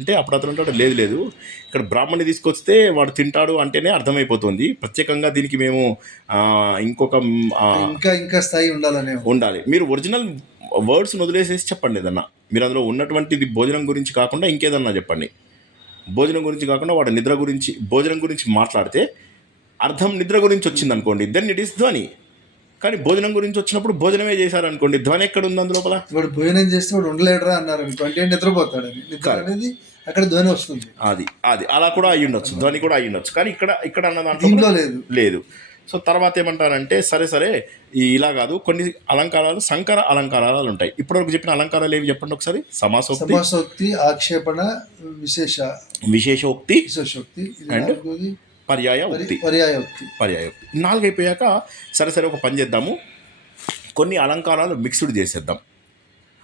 అంటే అప్పుడు అతను అంటాడు లేదు ఇక్కడ బ్రాహ్మణ్ణి తీసుకొస్తే వాడు తింటాడు అంటేనే అర్థమైపోతుంది. ప్రత్యేకంగా దీనికి మేము ఇంకా స్థాయి ఉండాలి. మీరు ఒరిజినల్ వర్డ్స్ వదిలేసేసి చెప్పండి ఏదన్నా. మీరు అందులో ఉన్నటువంటిది భోజనం గురించి కాకుండా ఇంకేదన్నా చెప్పండి. భోజనం గురించి కాకుండా వాడు నిద్ర గురించి, భోజనం గురించి మాట్లాడితే అర్థం నిద్ర గురించి వచ్చింది అనుకోండి, దెన్ ఇట్ ఈస్ ధ్వని. కానీ భోజనం గురించి వచ్చినప్పుడు భోజనమే చేశారనుకోండి, ధ్వని ఎక్కడ ఉంది అందులోపల? వాడు భోజనం చేస్తే వాడు ఉండలేడరా అన్నారు అనుకోండి, అంటే నిద్రపోతాడని. నిద్ర అనేది అక్కడ ధ్వని వస్తుంది. అది అది అలా కూడా అయ్యి ఉండొచ్చు, ధ్వని కూడా అయ్యి ఉండొచ్చు. కానీ ఇక్కడ ఇక్కడ అన్న దాంట్లో దీంట్లో లేదు. లేదు. సో తర్వాత ఏమంటారంటే సరే ఇలా కాదు, కొన్ని అలంకారాలు సంకర అలంకారాలు ఉంటాయి. ఇప్పటివరకు చెప్పిన అలంకారాలు ఏవి చెప్పండి ఒకసారి. సమాసోక్తి, సమాసోక్తి, ఆక్షేపణ, విశేషోక్తి, విశేషోక్తి, అండ్ పర్యాయోక్తి. పర్యాయోక్తి 4 అయిపోయాక సరే ఒక పని చేద్దాము, కొన్ని అలంకారాలు మిక్స్డ్ చేసేద్దాం.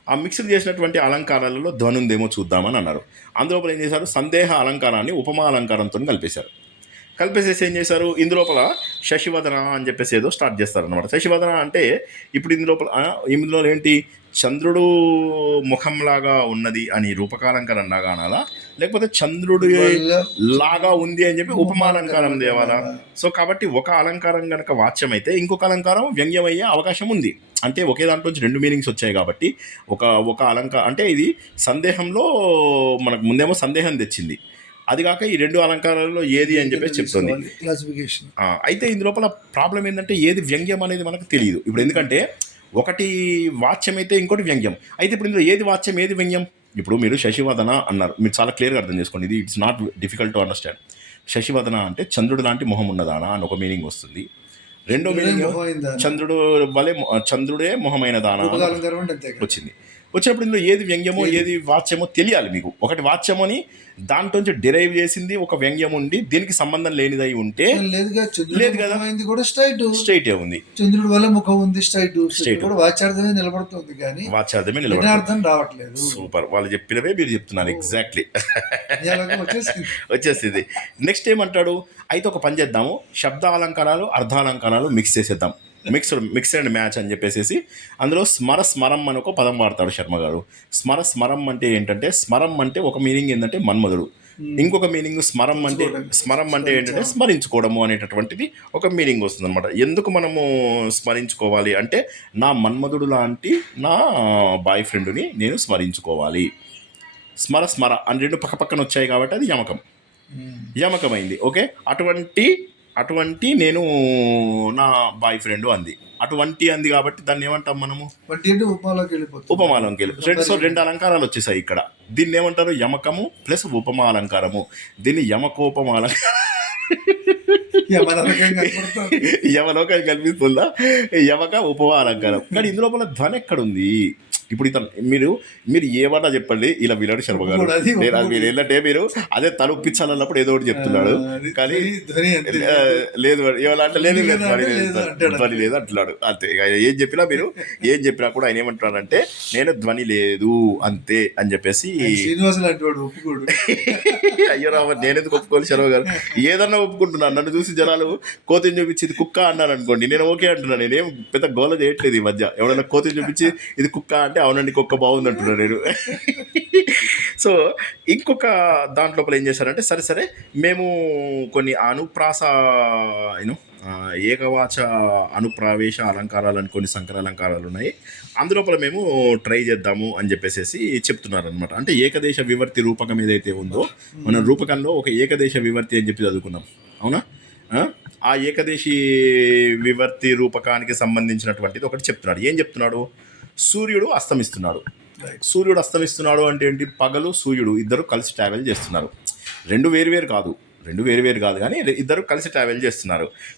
ఆ మిక్స్డ్ చేసినటువంటి అలంకారాలలో ధ్వని ఉందేమో చూద్దామని అన్నారు. అందులోపల ఏం చేశారు, సందేహ అలంకారాన్ని ఉపమా అలంకారంతో కలిపేసేసి ఏం చేశారు, ఇందులోపల శశివదన అని చెప్పేసి ఏదో స్టార్ట్ చేస్తారనమాట. శశివదన అంటే ఇప్పుడు ఇందులో ఏంటి, చంద్రుడు ముఖంలాగా ఉన్నది అని రూపకాలంకారం లాగా అనాలా, లేకపోతే చంద్రుడు లాగా ఉంది అని చెప్పి ఉపమాలంకారం దేవాలా? సో కాబట్టి ఒక అలంకారం కనుక వాచ్యం అయితే ఇంకొక అలంకారం వ్యంగ్యమయ్యే అవకాశం ఉంది. అంటే ఒకే దాంట్లో నుంచి 2 మీనింగ్స్ వచ్చాయి కాబట్టి ఒక అలంకారం అంటే ఇది సందేహంలో మనకు ముందేమో సందేహం తెచ్చింది, అది కాక ఈ 2 అలంకారాలలో ఏది అని చెప్పేసి చెప్తుంది. అయితే ఇందులోపల ప్రాబ్లం ఏంటంటే ఏది వ్యంగ్యం అనేది మనకు తెలియదు ఇప్పుడు. ఎందుకంటే ఒకటి వాచ్యం అయితే ఇంకోటి వ్యంగ్యం అయితే. ఇప్పుడు ఇందులో ఏది వాచ్యం ఏది వ్యంగ్యం? ఇప్పుడు మీరు శశివదన అన్నారు, మీరు చాలా క్లియర్గా అర్థం చేసుకోండి, ఇది it's not difficult to understand. Sasivadana అంటే చంద్రుడు లాంటి మొహం ఉన్నదానా అని ఒక మీనింగ్ వస్తుంది. రెండో మీనింగ్ చంద్రుడు వలె, చంద్రుడే మొహమైన దానా వచ్చింది. వచ్చినప్పుడు ఇందులో ఏది వ్యంగ్యమో ఏది వాచ్యమో తెలియాలి మీకు. ఒకటి వాచ్యమో అని దాంట్లో నుంచి డిరైవ్ చేసింది ఒక వ్యంగ్యం ఉండి దీనికి సంబంధం లేనిదై ఉంటే లేదు కదా, స్ట్రైట్ ఉంది. చంద్రుడు వల్ల ముఖం ఉంది, స్ట్రైట్ వాచ్యార్థమే నిలబడుతుంది కానీ వాచ్యార్థమే అర్థం రావట్లేదు. సూపర్, వాళ్ళు చెప్పినవే మీరు చెప్తున్నారు. ఎగ్జాక్ట్లీ వచ్చేసింది. నెక్స్ట్ ఏమంటాడు, అయితే ఒక పని చేద్దాము, శబ్ద అలంకారాలు అర్ధాలంకారాలు మిక్స్ చేసేద్దాం. మిక్స్ అండ్ మ్యాచ్ అని చెప్పేసి అందులో స్మరం అని ఒక పదం వాడతాడు శర్మ గారు. స్మరం అంటే ఏంటంటే, స్మరం అంటే ఒక మీనింగ్ ఏంటంటే మన్మధుడు, ఇంకొక మీనింగ్ స్మరం అంటే ఏంటంటే స్మరించుకోవడము అనేటటువంటిది ఒక మీనింగ్ వస్తుంది అనమాట. ఎందుకు మనము స్మరించుకోవాలి అంటే, నా మన్మధుడు లాంటి నా బాయ్ ఫ్రెండ్ని నేను స్మరించుకోవాలి. స్మర అని 2 పక్కన వచ్చాయి కాబట్టి అది యమకమైంది. ఓకే, అటువంటి నేను నా బాయ్ ఫ్రెండ్ అంది, అటువంటి అంది కాబట్టి దాన్ని ఏమంటాం మనము, ఉపమాలోకి వెళ్ళి. సో 2 అలంకారాలు వచ్చేసాయి ఇక్కడ. దీన్ని ఏమంటారు, యమకము ప్లస్ ఉపమా అలంకారము. దీన్ని యమకోపమాలంకారం. యమలోకం కనిపిస్తుందా, యమక ఉపమా అలంకారం. కానీ ఇందులో ధ్వని ఎక్కడుంది? ఇప్పుడు మీరు ఏమన్నా చెప్పండి, ఇలా విలాడు శర్మ గారు మీరు ఏంటంటే మీరు అదే తల ఉప్పించాలన్నప్పుడు ఏదో ఒకటి చెప్తున్నాడు, కానీ లేదు ఏమన్నా లేదు ధ్వని లేదు అంటున్నాడు. అంతే, ఏం చెప్పినా కూడా ఆయన ఏమంటున్నాడంటే నేను ధ్వని లేదు అంతే అని చెప్పేసి. అయ్యో రామ, నేనెందుకు ఒప్పుకోవాలి శర్మ గారు? ఏదన్నా ఒప్పుకుంటున్నాను. నన్ను చూసి జనాలు కోతిని చూపించి ఇది కుక్క అన్నారు అనుకోండి, నేను ఓకే అంటున్నాను. నేనేం పెద్ద గోల చేయట్లేదు ఈ మధ్య. ఎవరైనా కోతిని చూపించి ఇది కుక్క అంటే అవునండి కుక్క బాగుంది అంటున్నాను నేను. సో ఇంకొక దాంట్లోపల ఏం చేశారంటే, సరే మేము కొన్ని అనుప్రాస ఏకవాచ అనుప్రావేశ అలంకారాలు అని కొన్ని సంకర అలంకారాలు ఉన్నాయి, అందులోపల మేము ట్రై చేద్దాము అని చెప్పేసి చెప్తున్నారు అనమాట. అంటే ఏకదేశ వివర్తి రూపకం ఏదైతే ఉందో, మన రూపకంలో ఒక ఏకదేశ వివర్తి అని చెప్పి చదువుకున్నాం, అవునా? ఆ ఏకదేశీ వివర్తి రూపకానికి సంబంధించినటువంటిది ఒకటి చెప్తున్నాడు. ఏం చెప్తున్నాడు, సూర్యుడు అస్తమిస్తున్నాడు అంటే ఏంటి, పగలు సూర్యుడు ఇద్దరు కలిసి ట్రావెల్ చేస్తున్నారు. 2 వేరు కాదు కానీ ఇద్దరు కలిసి ట్రావెల్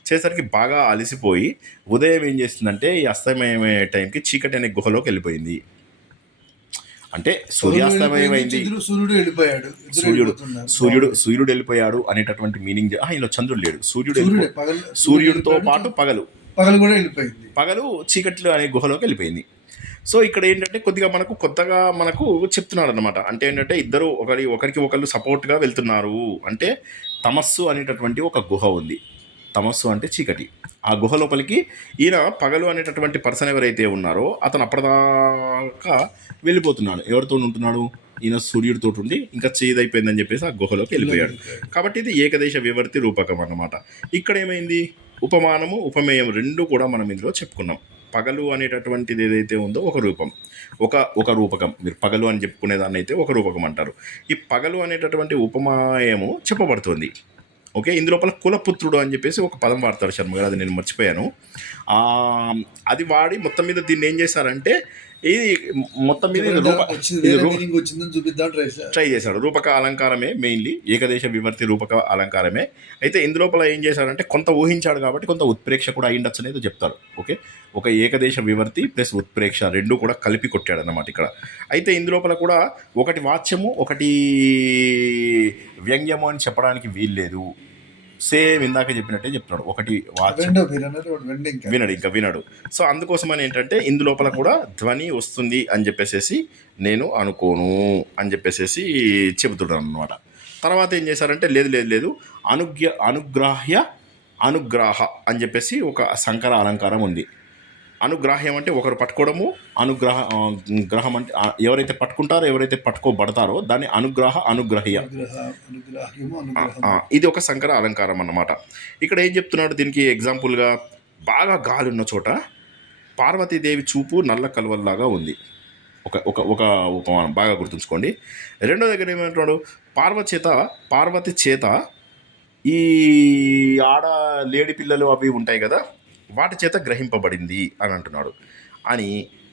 చేసరికి బాగా అలసిపోయి ఉదయం ఏం చేస్తుందంటే ఈ అస్తమయమే టైంకి చీకటి అనే గుహలోకి వెళ్ళిపోయింది. అంటే సూర్యాస్తమయం అయింది, సూర్యుడు వెళ్ళిపోయాడు అనేటటువంటి మీనింగ్. ఇలా చంద్రుడు లేడు, సూర్యుడితో పాటు పగలు చీకట్లు అనే గుహలోకి వెళ్ళిపోయింది. సో ఇక్కడ ఏంటంటే కొత్తగా మనకు చెప్తున్నాడు అనమాట. అంటే ఏంటంటే ఇద్దరు ఒకరికి ఒకళ్ళు సపోర్ట్గా వెళ్తున్నారు. అంటే తమస్సు అనేటటువంటి ఒక గుహ ఉంది. తమస్సు అంటే చీకటి. ఆ గుహ లోపలికి ఈయన పగలు అనేటటువంటి పర్సన్ ఎవరైతే ఉన్నారో అతను అప్పటిదాకా వెళ్ళిపోతున్నాడు. ఎవరితో ఉంటున్నాడు, ఈయన సూర్యుడితో ఉండి ఇంకా చేదైపోయిందని చెప్పేసి ఆ గుహలోకి వెళ్ళిపోయాడు. కాబట్టి ఇది ఏకదేశ వివర్తి రూపకం అన్నమాట. ఇక్కడ ఏమైంది, ఉపమానము ఉపమేయం 2 కూడా మనం ఇందులో చెప్పుకున్నాం. పగలు అనేటటువంటిది ఏదైతే ఉందో ఒక రూపం, ఒక రూపకం. మీరు పగలు అని చెప్పుకునే దాన్ని అయితే ఒక రూపకం అంటారు. ఈ పగలు అనేటటువంటి ఉపమాయము చెప్పబడుతుంది. ఓకే, ఇందులోపల కులపుత్రుడు అని చెప్పేసి ఒక పదం వాడతాడు శర్మ గారు, అది నేను మర్చిపోయాను. ఆ, అది వాడి మొత్తం మీద దీన్ని ఏం చేశారంటే ఇది మొత్తం మీద ఇది వచ్చింది ఇది వేరే మీనింగ్ వచ్చిందని చూపిద్దాం ట్రై చేశాడు. రూపక అలంకారమే మెయిన్లీ, ఏకదేశ వివర్తి రూపక అలంకారమే. అయితే ఇందులోపల ఏం చేశాడంటే కొంత ఊహించాడు కాబట్టి కొంత ఉత్ప్రేక్ష కూడా అయ్యిండొచ్చు అనేది చెప్తారు. ఓకే, ఒక ఏకదేశ వివర్తి ప్లస్ ఉత్ప్రేక్ష రెండు కూడా కలిపి కొట్టాడు అన్నమాట ఇక్కడ. అయితే ఇందులోపల కూడా ఒకటి వాచ్యము ఒకటి వ్యంగ్యము అని చెప్పడానికి వీల్లేదు. సేమ్ ఇందాక చెప్పినట్టే చెప్తున్నాడు, ఒకటి వాచ్యం వినడు. సో అందుకోసమని ఏంటంటే ఇందులోపల కూడా ధ్వని వస్తుంది అని చెప్పేసి నేను అనుకోను అని చెప్పేసి చెబుతున్నాను అనమాట. తర్వాత ఏం చేశారంటే లేదు అనుగ్రాహ అని చెప్పేసి ఒక సంకర అలంకారం ఉంది. అనుగ్రాహ్యం అంటే ఒకరు పట్టుకోవడము, గ్రహం అంటే ఎవరైతే పట్టుకుంటారో ఎవరైతే పట్టుకోబడతారో దాన్ని అనుగ్రహ్య. ఇది ఒక సంకర అలంకారం అన్నమాట. ఇక్కడ ఏం చెప్తున్నాడు దీనికి ఎగ్జాంపుల్గా, బాగా గాలి ఉన్న చోట పార్వతీదేవి చూపు నల్ల కలువల్లాగా ఉంది. ఒక ఉపమానం బాగా గుర్తుంచుకోండి. రెండో దగ్గర ఏమంటున్నాడు, పార్వతి చేత ఈ ఆడ లేడి పిల్లలు అవి ఉంటాయి కదా వాటి చేత గ్రహింపబడింది అని అంటున్నాడు. అని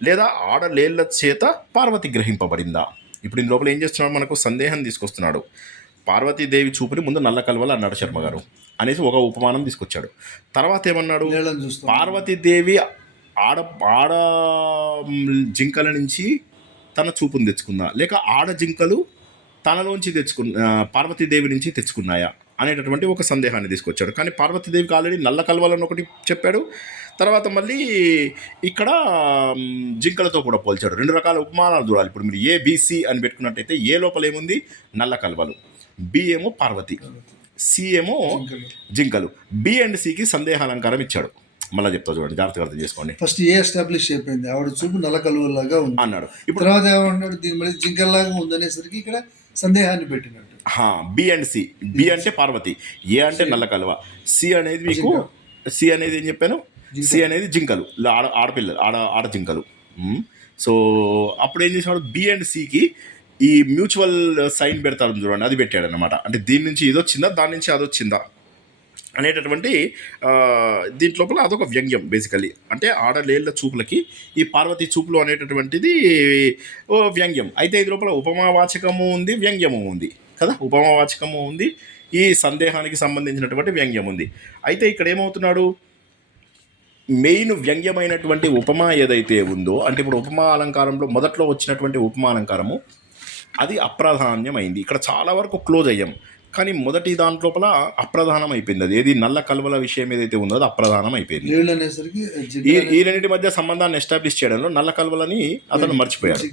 లేదా ఆడలేళ్ల చేత పార్వతి గ్రహింపబడిందా? ఇప్పుడు ఈ లోపల ఏం చేస్తున్నాడు, మనకు సందేహం తీసుకొస్తున్నాడు. పార్వతీదేవి చూపుని ముందు నల్ల కలువలు అన్నాడు శర్మ గారు అనేసి ఒక ఉపమానం తీసుకొచ్చాడు. తర్వాత ఏమన్నాడు, పార్వతీదేవి ఆడ జింకల నుంచి తన చూపుని తెచ్చుకుందా, లేక ఆడ జింకలు తనలోంచి పార్వతీదేవి నుంచి తెచ్చుకున్నాయా అనేటటువంటి ఒక సందేహాన్ని తీసుకొచ్చాడు. కానీ పార్వతీదేవికి ఆల్రెడీ నల్ల కల్వలను ఒకటి చెప్పాడు. తర్వాత మళ్ళీ ఇక్కడ జింకలతో కూడా పోల్చాడు. రెండు రకాల ఉపమానాలు చూడాలి. ఇప్పుడు మీరు ఏబిసి అని పెట్టుకున్నట్టయితే ఏ లోపల ఏముంది, నల్ల కల్వలు, బి ఏమో పార్వతి, సి ఏమో జింకలు. బి అండ్ సికి సందేహాలంకారం ఇచ్చాడు. మళ్ళీ చెప్తా చూడండి, జాగ్రత్తగా అర్థం చేసుకోండి. ఫస్ట్ ఏ ఎస్టాబ్లిష్ అయిపోయింది, ఆవిడ చూపు నల్ల కలువలాగా ఉంది అన్నాడు. ఇప్పుడు తర్వాత ఏమన్నాడు, దీని మళ్ళీ జింకల్లాగా ఉందనేసరికి ఇక్కడ సందేహాన్ని పెట్టినట్టు. బి అండ్ సి, బి అంటే పార్వతి, ఏ అంటే నల్ల కలువ, సి అనేది మీకు సి అనేది ఏం చెప్పాను, సి అనేది జింకలు, ఆడపిల్లలు, ఆడ జింకలు. సో అప్పుడు ఏం చేసాడు, బి అండ్ సికి ఈ మ్యూచువల్ సైన్ పెడతాడు చూడండి, అది పెట్టాడు అనమాట. అంటే దీని నుంచి ఇది వచ్చిందా, దాని నుంచి అది వచ్చిందా అనేటటువంటి దీంట్లోపల అదొక వ్యంగ్యం బేసికలీ. అంటే ఆడలేళ్ల చూపులకి ఈ పార్వతి చూపులు అనేటటువంటిది వ్యంగ్యం. అయితే ఇది లోపల ఉపమావాచకము ఉంది, వ్యంగ్యము ఉంది కదా, ఉపమావాచకము ఉంది, ఈ సందేహానికి సంబంధించినటువంటి వ్యంగ్యం ఉంది. అయితే ఇక్కడ ఏమవుతున్నాడు, మెయిన్ వ్యంగ్యమైనటువంటి ఉపమా ఏదైతే ఉందో, అంటే ఇప్పుడు ఉపమా అలంకారంలో మొదట్లో వచ్చినటువంటి ఉపమా అలంకారము అది అప్రాధాన్యమైంది. ఇక్కడ చాలా వరకు క్లోజ్ అయ్యాం, కానీ మొదటి దాంట్లోపల అప్రధానం అయిపోయింది. అది ఏది నల్ల కలువల విషయం ఏదైతే ఉందో అది అప్రధానం అయిపోయింది. ఈ రెండింటి మధ్య సంబంధాన్ని ఎస్టాబ్లిష్ చేయడంలో నల్ల కలువలని అతను మర్చిపోయాడు.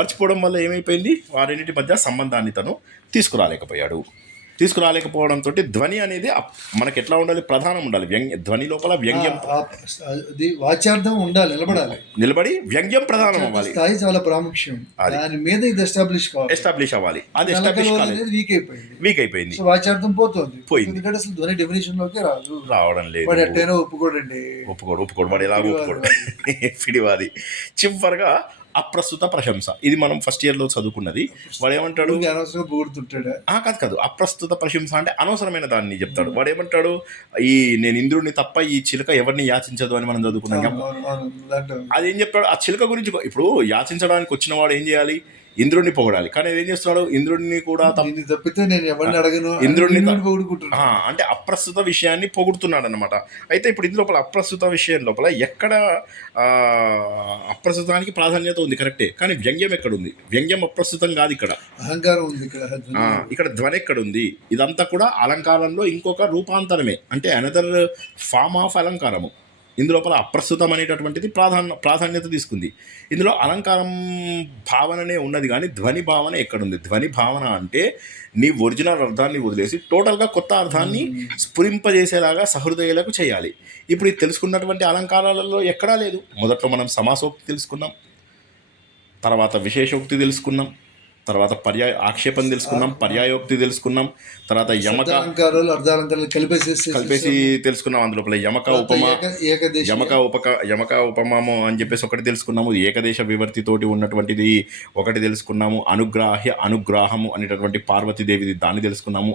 మర్చిపోవడం వల్ల ఏమైపోయింది, ఆ రెండింటి మధ్య సంబంధాన్ని తను తీసుకురాలేకపోవడంతో ధ్వని అనేది మనకి ఎట్లా ఉండాలి, ప్రధానం ఉండాలి. ధ్వని లోపల వ్యంగ్యం, వాచ్యార్థం ఉండాలి, నిలబడి వ్యంగ్యం ప్రధానం అవ్వాలి. స్థాయి చాలా ప్రాముఖ్యం, దాని మీద ఇది ఎస్టాబ్లిష్ అవ్వాలి. అది వీక్ అయిపోయింది, వాచ్యార్థం పోయింది. అసలు ధ్వని డెఫినేషన్ లోకి రావడం లేదు. ఒప్పుకోడు వాడు ఎలాగో ఒప్పుకోడు, పిడివాది. చివరిగా అప్రస్తుత ప్రశంస, ఇది మనం ఫస్ట్ ఇయర్లో చదువుకున్నది. వాడు ఏమంటాడు, కాదు, అప్రస్తుత ప్రశంస అంటే అనవసరమైన దాన్ని చెప్తాడు. వాడు ఏమంటాడు, నేను ఇంద్రుడిని తప్ప ఈ చిలుక ఎవరిని యాచించదు అని మనం చదువుకున్నాం. అదేం చెప్తాడు, ఆ చిలుక గురించి. ఇప్పుడు యాచించడానికి వచ్చిన వాడు ఏం చేయాలి, ఇంద్రుడిని పొగడాలి. కానీ ఏం చేస్తున్నాడు, ఇంద్రుడిని కూడా తప్పితే నేను ఎవరిని అడగను, ఇంద్రుడిని అంటే అప్రస్తుత విషయాన్ని పొగుడుతున్నాడు అనమాట. అయితే ఇప్పుడు ఇందు లోపల అప్రస్తుత విషయం లోపల ఎక్కడ అప్రస్తుతానికి ప్రాధాన్యత ఉంది, కరెక్టే. కానీ వ్యంగ్యం ఎక్కడుంది, వ్యంగ్యం అప్రస్తుతం కాదు, ఇక్కడ అహంకారం ఉంది, ఇక్కడ ధ్వని ఎక్కడుంది. ఇదంతా కూడా అలంకారంలో ఇంకొక రూపాంతరమే, అంటే అనదర్ ఫార్మ్ ఆఫ్ అలంకారము. ఇందులోపల అప్రస్తుతం అనేటటువంటిది ప్రాధాన్యత తీసుకుంది. ఇందులో అలంకారం భావననే ఉన్నది, కానీ ధ్వని భావన ఎక్కడుంది. ధ్వని భావన అంటే నీ ఒరిజినల్ అర్థాన్ని వదిలేసి టోటల్గా కొత్త అర్థాన్ని స్ఫురింపజేసేలాగా సహృదయులకు చేయాలి. ఇప్పుడు ఇది తెలుసుకున్నటువంటి అలంకారాలలో ఎక్కడా లేదు. మొదట్లో మనం సమాసోక్తి తెలుసుకున్నాం, తర్వాత విశేషోక్తి తెలుసుకున్నాం, తర్వాత ఆక్షేపం తెలుసుకున్నాం, పర్యాయోక్తి తెలుసుకున్నాం, తర్వాత కలిపేసి తెలుసుకున్నాం. అందులోపల యమక ఉపమాము అని చెప్పేసి ఒకటి తెలుసుకున్నాము. ఏకదేశ వివర్తితోటి ఉన్నటువంటిది ఒకటి తెలుసుకున్నాము. అనుగ్రాహము అనేటటువంటి పార్వతీదేవిది దాన్ని తెలుసుకున్నాము.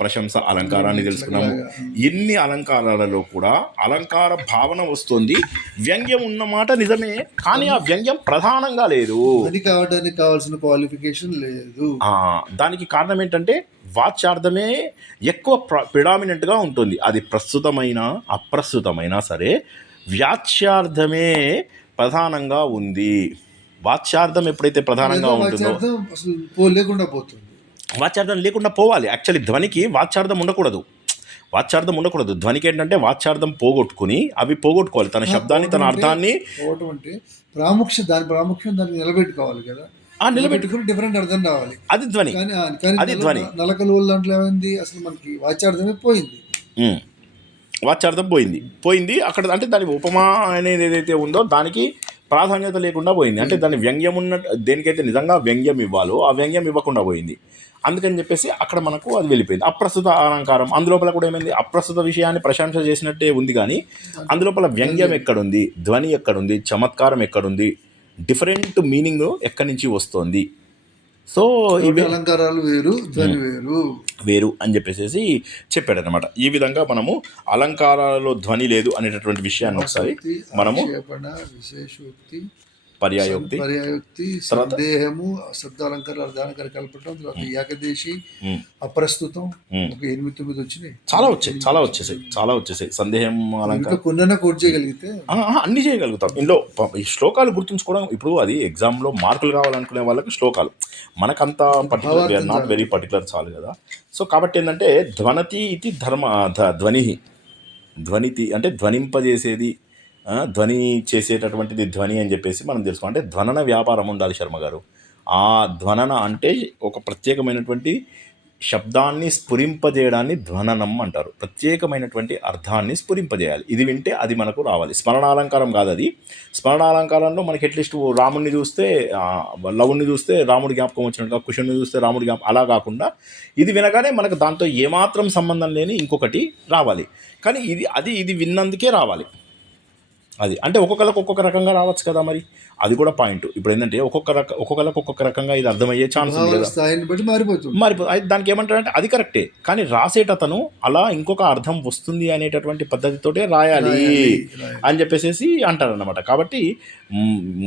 ప్రశంస అలంకారాన్ని తెలుసుకున్నాము. ఎన్ని అలంకారాలలో కూడా అలంకార భావన వస్తుంది. వ్యంగ్యం ఉన్నమాట నిజమే, కానీ ఆ వ్యంగ్యం ప్రధానంగా లేదు. అది కావడానికి కావాల్సిన క్వాలిఫికేషన్ లేదు. దానికి కారణం ఏంటంటే వాచ్యార్థమే ఎక్కువ ప్రిడామినెంట్గా ఉంటుంది. అది ప్రస్తుతమైన అప్రస్తుతమైనా సరే వ్యాచ్యార్థమే ప్రధానంగా ఉంది. వాచ్యార్థం ఎప్పుడైతే ప్రధానంగా ఉంటుందో లేకుండా పోతుంది. వాచ్యార్థం లేకుండా పోవాలి. యాక్చువల్లీ ధ్వనికి వాచ్యార్థం ఉండకూడదు. ధ్వనికి ఏంటంటే వాచ్యార్థం పోగొట్టుకుని అవి పోగొట్టుకోవాలి. తన శబ్దాన్ని, తన అర్థాన్ని ప్రాముఖ్యం దాన్ని నిలబెట్టుకోవాలి కదా. నిలబెట్టుకుని డిఫరెంట్ అర్థం రావాలి. అది ధ్వని. అది ధ్వని. నలకలు దాంట్లో ఏమైంది, అసలు మనకి వాచ్యార్థమే పోయింది. వాచ్యార్థం పోయింది అక్కడ. అంటే దాని ఉపమా అనేది ఏదైతే ఉందో దానికి ప్రాధాన్యత లేకుండా పోయింది. అంటే దాని వ్యంగ్యం ఉన్న దేనికైతే నిజంగా వ్యంగ్యం ఇవ్వాలో ఆ వ్యంగ్యం ఇవ్వకుండా పోయింది. అందుకని చెప్పేసి అక్కడ మనకు అది వెళ్ళిపోయింది. అప్రస్తుత అలంకారం అందులోపల కూడా ఏమైంది, అప్రస్తుత విషయాన్ని ప్రశంస చేసినట్టే ఉంది, కానీ అందులోపల వ్యంగ్యం ఎక్కడుంది, ధ్వని ఎక్కడుంది, చమత్కారం ఎక్కడుంది, డిఫరెంట్ మీనింగ్ ఎక్కడి నుంచి వస్తుంది. సో ఇవి అలంకారాలు వేరు, ధ్వని వేరు అని చెప్పేసి చెప్పాడనమాట. ఈ విధంగా మనము అలంకారాలలో ధ్వని లేదు అనేటటువంటి విషయాన్ని ఒకసారి మనము విశేషోక్తి, పర్యాయోక్తి, సందేహము, శబ్దాలంకార, అర్ధాలంకార కల్పటం, తర్వాత ఏకదేశి, అప్రస్తుతం, 8-9 వచ్చినాయి. చాలా వచ్చేసాయి. సందేహం, అలంకారం కొన్న కోట్ చేయగలిగితే అన్ని చేయగలుగుతాం. ఇందులో ఈ శ్లోకాలు గుర్తుంచుకోవడం, ఇప్పుడు అది ఎగ్జామ్లో మార్కులు కావాలనుకునే వాళ్ళకి శ్లోకాలు, మనకంత particular, we're not very particular చాలు కదా. సో కాబట్టి ఏంటంటే ధ్వనతి ఇది ధ్వనితి అంటే ధ్వనింపజేసేది, ధ్వని చేసేటటువంటిది ధ్వని అని చెప్పేసి మనం తెలుసుకోవాలి. అంటే ధ్వనన వ్యాపారం ఉండాలి శర్మ గారు. ఆ ధ్వనన అంటే ఒక ప్రత్యేకమైనటువంటి శబ్దాన్ని స్ఫురింపజేయడాన్ని ధ్వననం అంటారు. ప్రత్యేకమైనటువంటి అర్థాన్ని స్ఫురింపజేయాలి. ఇది వింటే అది మనకు రావాలి. స్మరణాలంకారం కాదు అది. స్మరణాలంకారంలో మనకి అట్లీస్ట్ రాముడిని చూస్తే, లవుణ్ణి చూస్తే రాముడి జ్ఞాపకం వచ్చినట్టుగా, కుషుడిని చూస్తే రాముడి జ్ఞాపకం, అలా కాకుండా ఇది వినగానే మనకు దాంతో ఏమాత్రం సంబంధం లేని ఇంకొకటి రావాలి. కానీ ఇది విన్నందుకే రావాలి. అది అంటే ఒక్కొక్క రకంగా రావచ్చు కదా. మరి అది కూడా పాయింట్. ఇప్పుడు ఏంటంటే ఒక్కొక్క రకంగా ఇది అర్థమయ్యే ఛాన్స్ ఉంది కదా, మారిపోతుంది. దానికి ఏమంటారంటే అది కరెక్టే, కానీ రాసేటతను అలా ఇంకొక అర్థం వస్తుంది అనేటటువంటి పద్ధతితోటే రాయాలి అని చెప్పేసి అంటారన్నమాట. కాబట్టి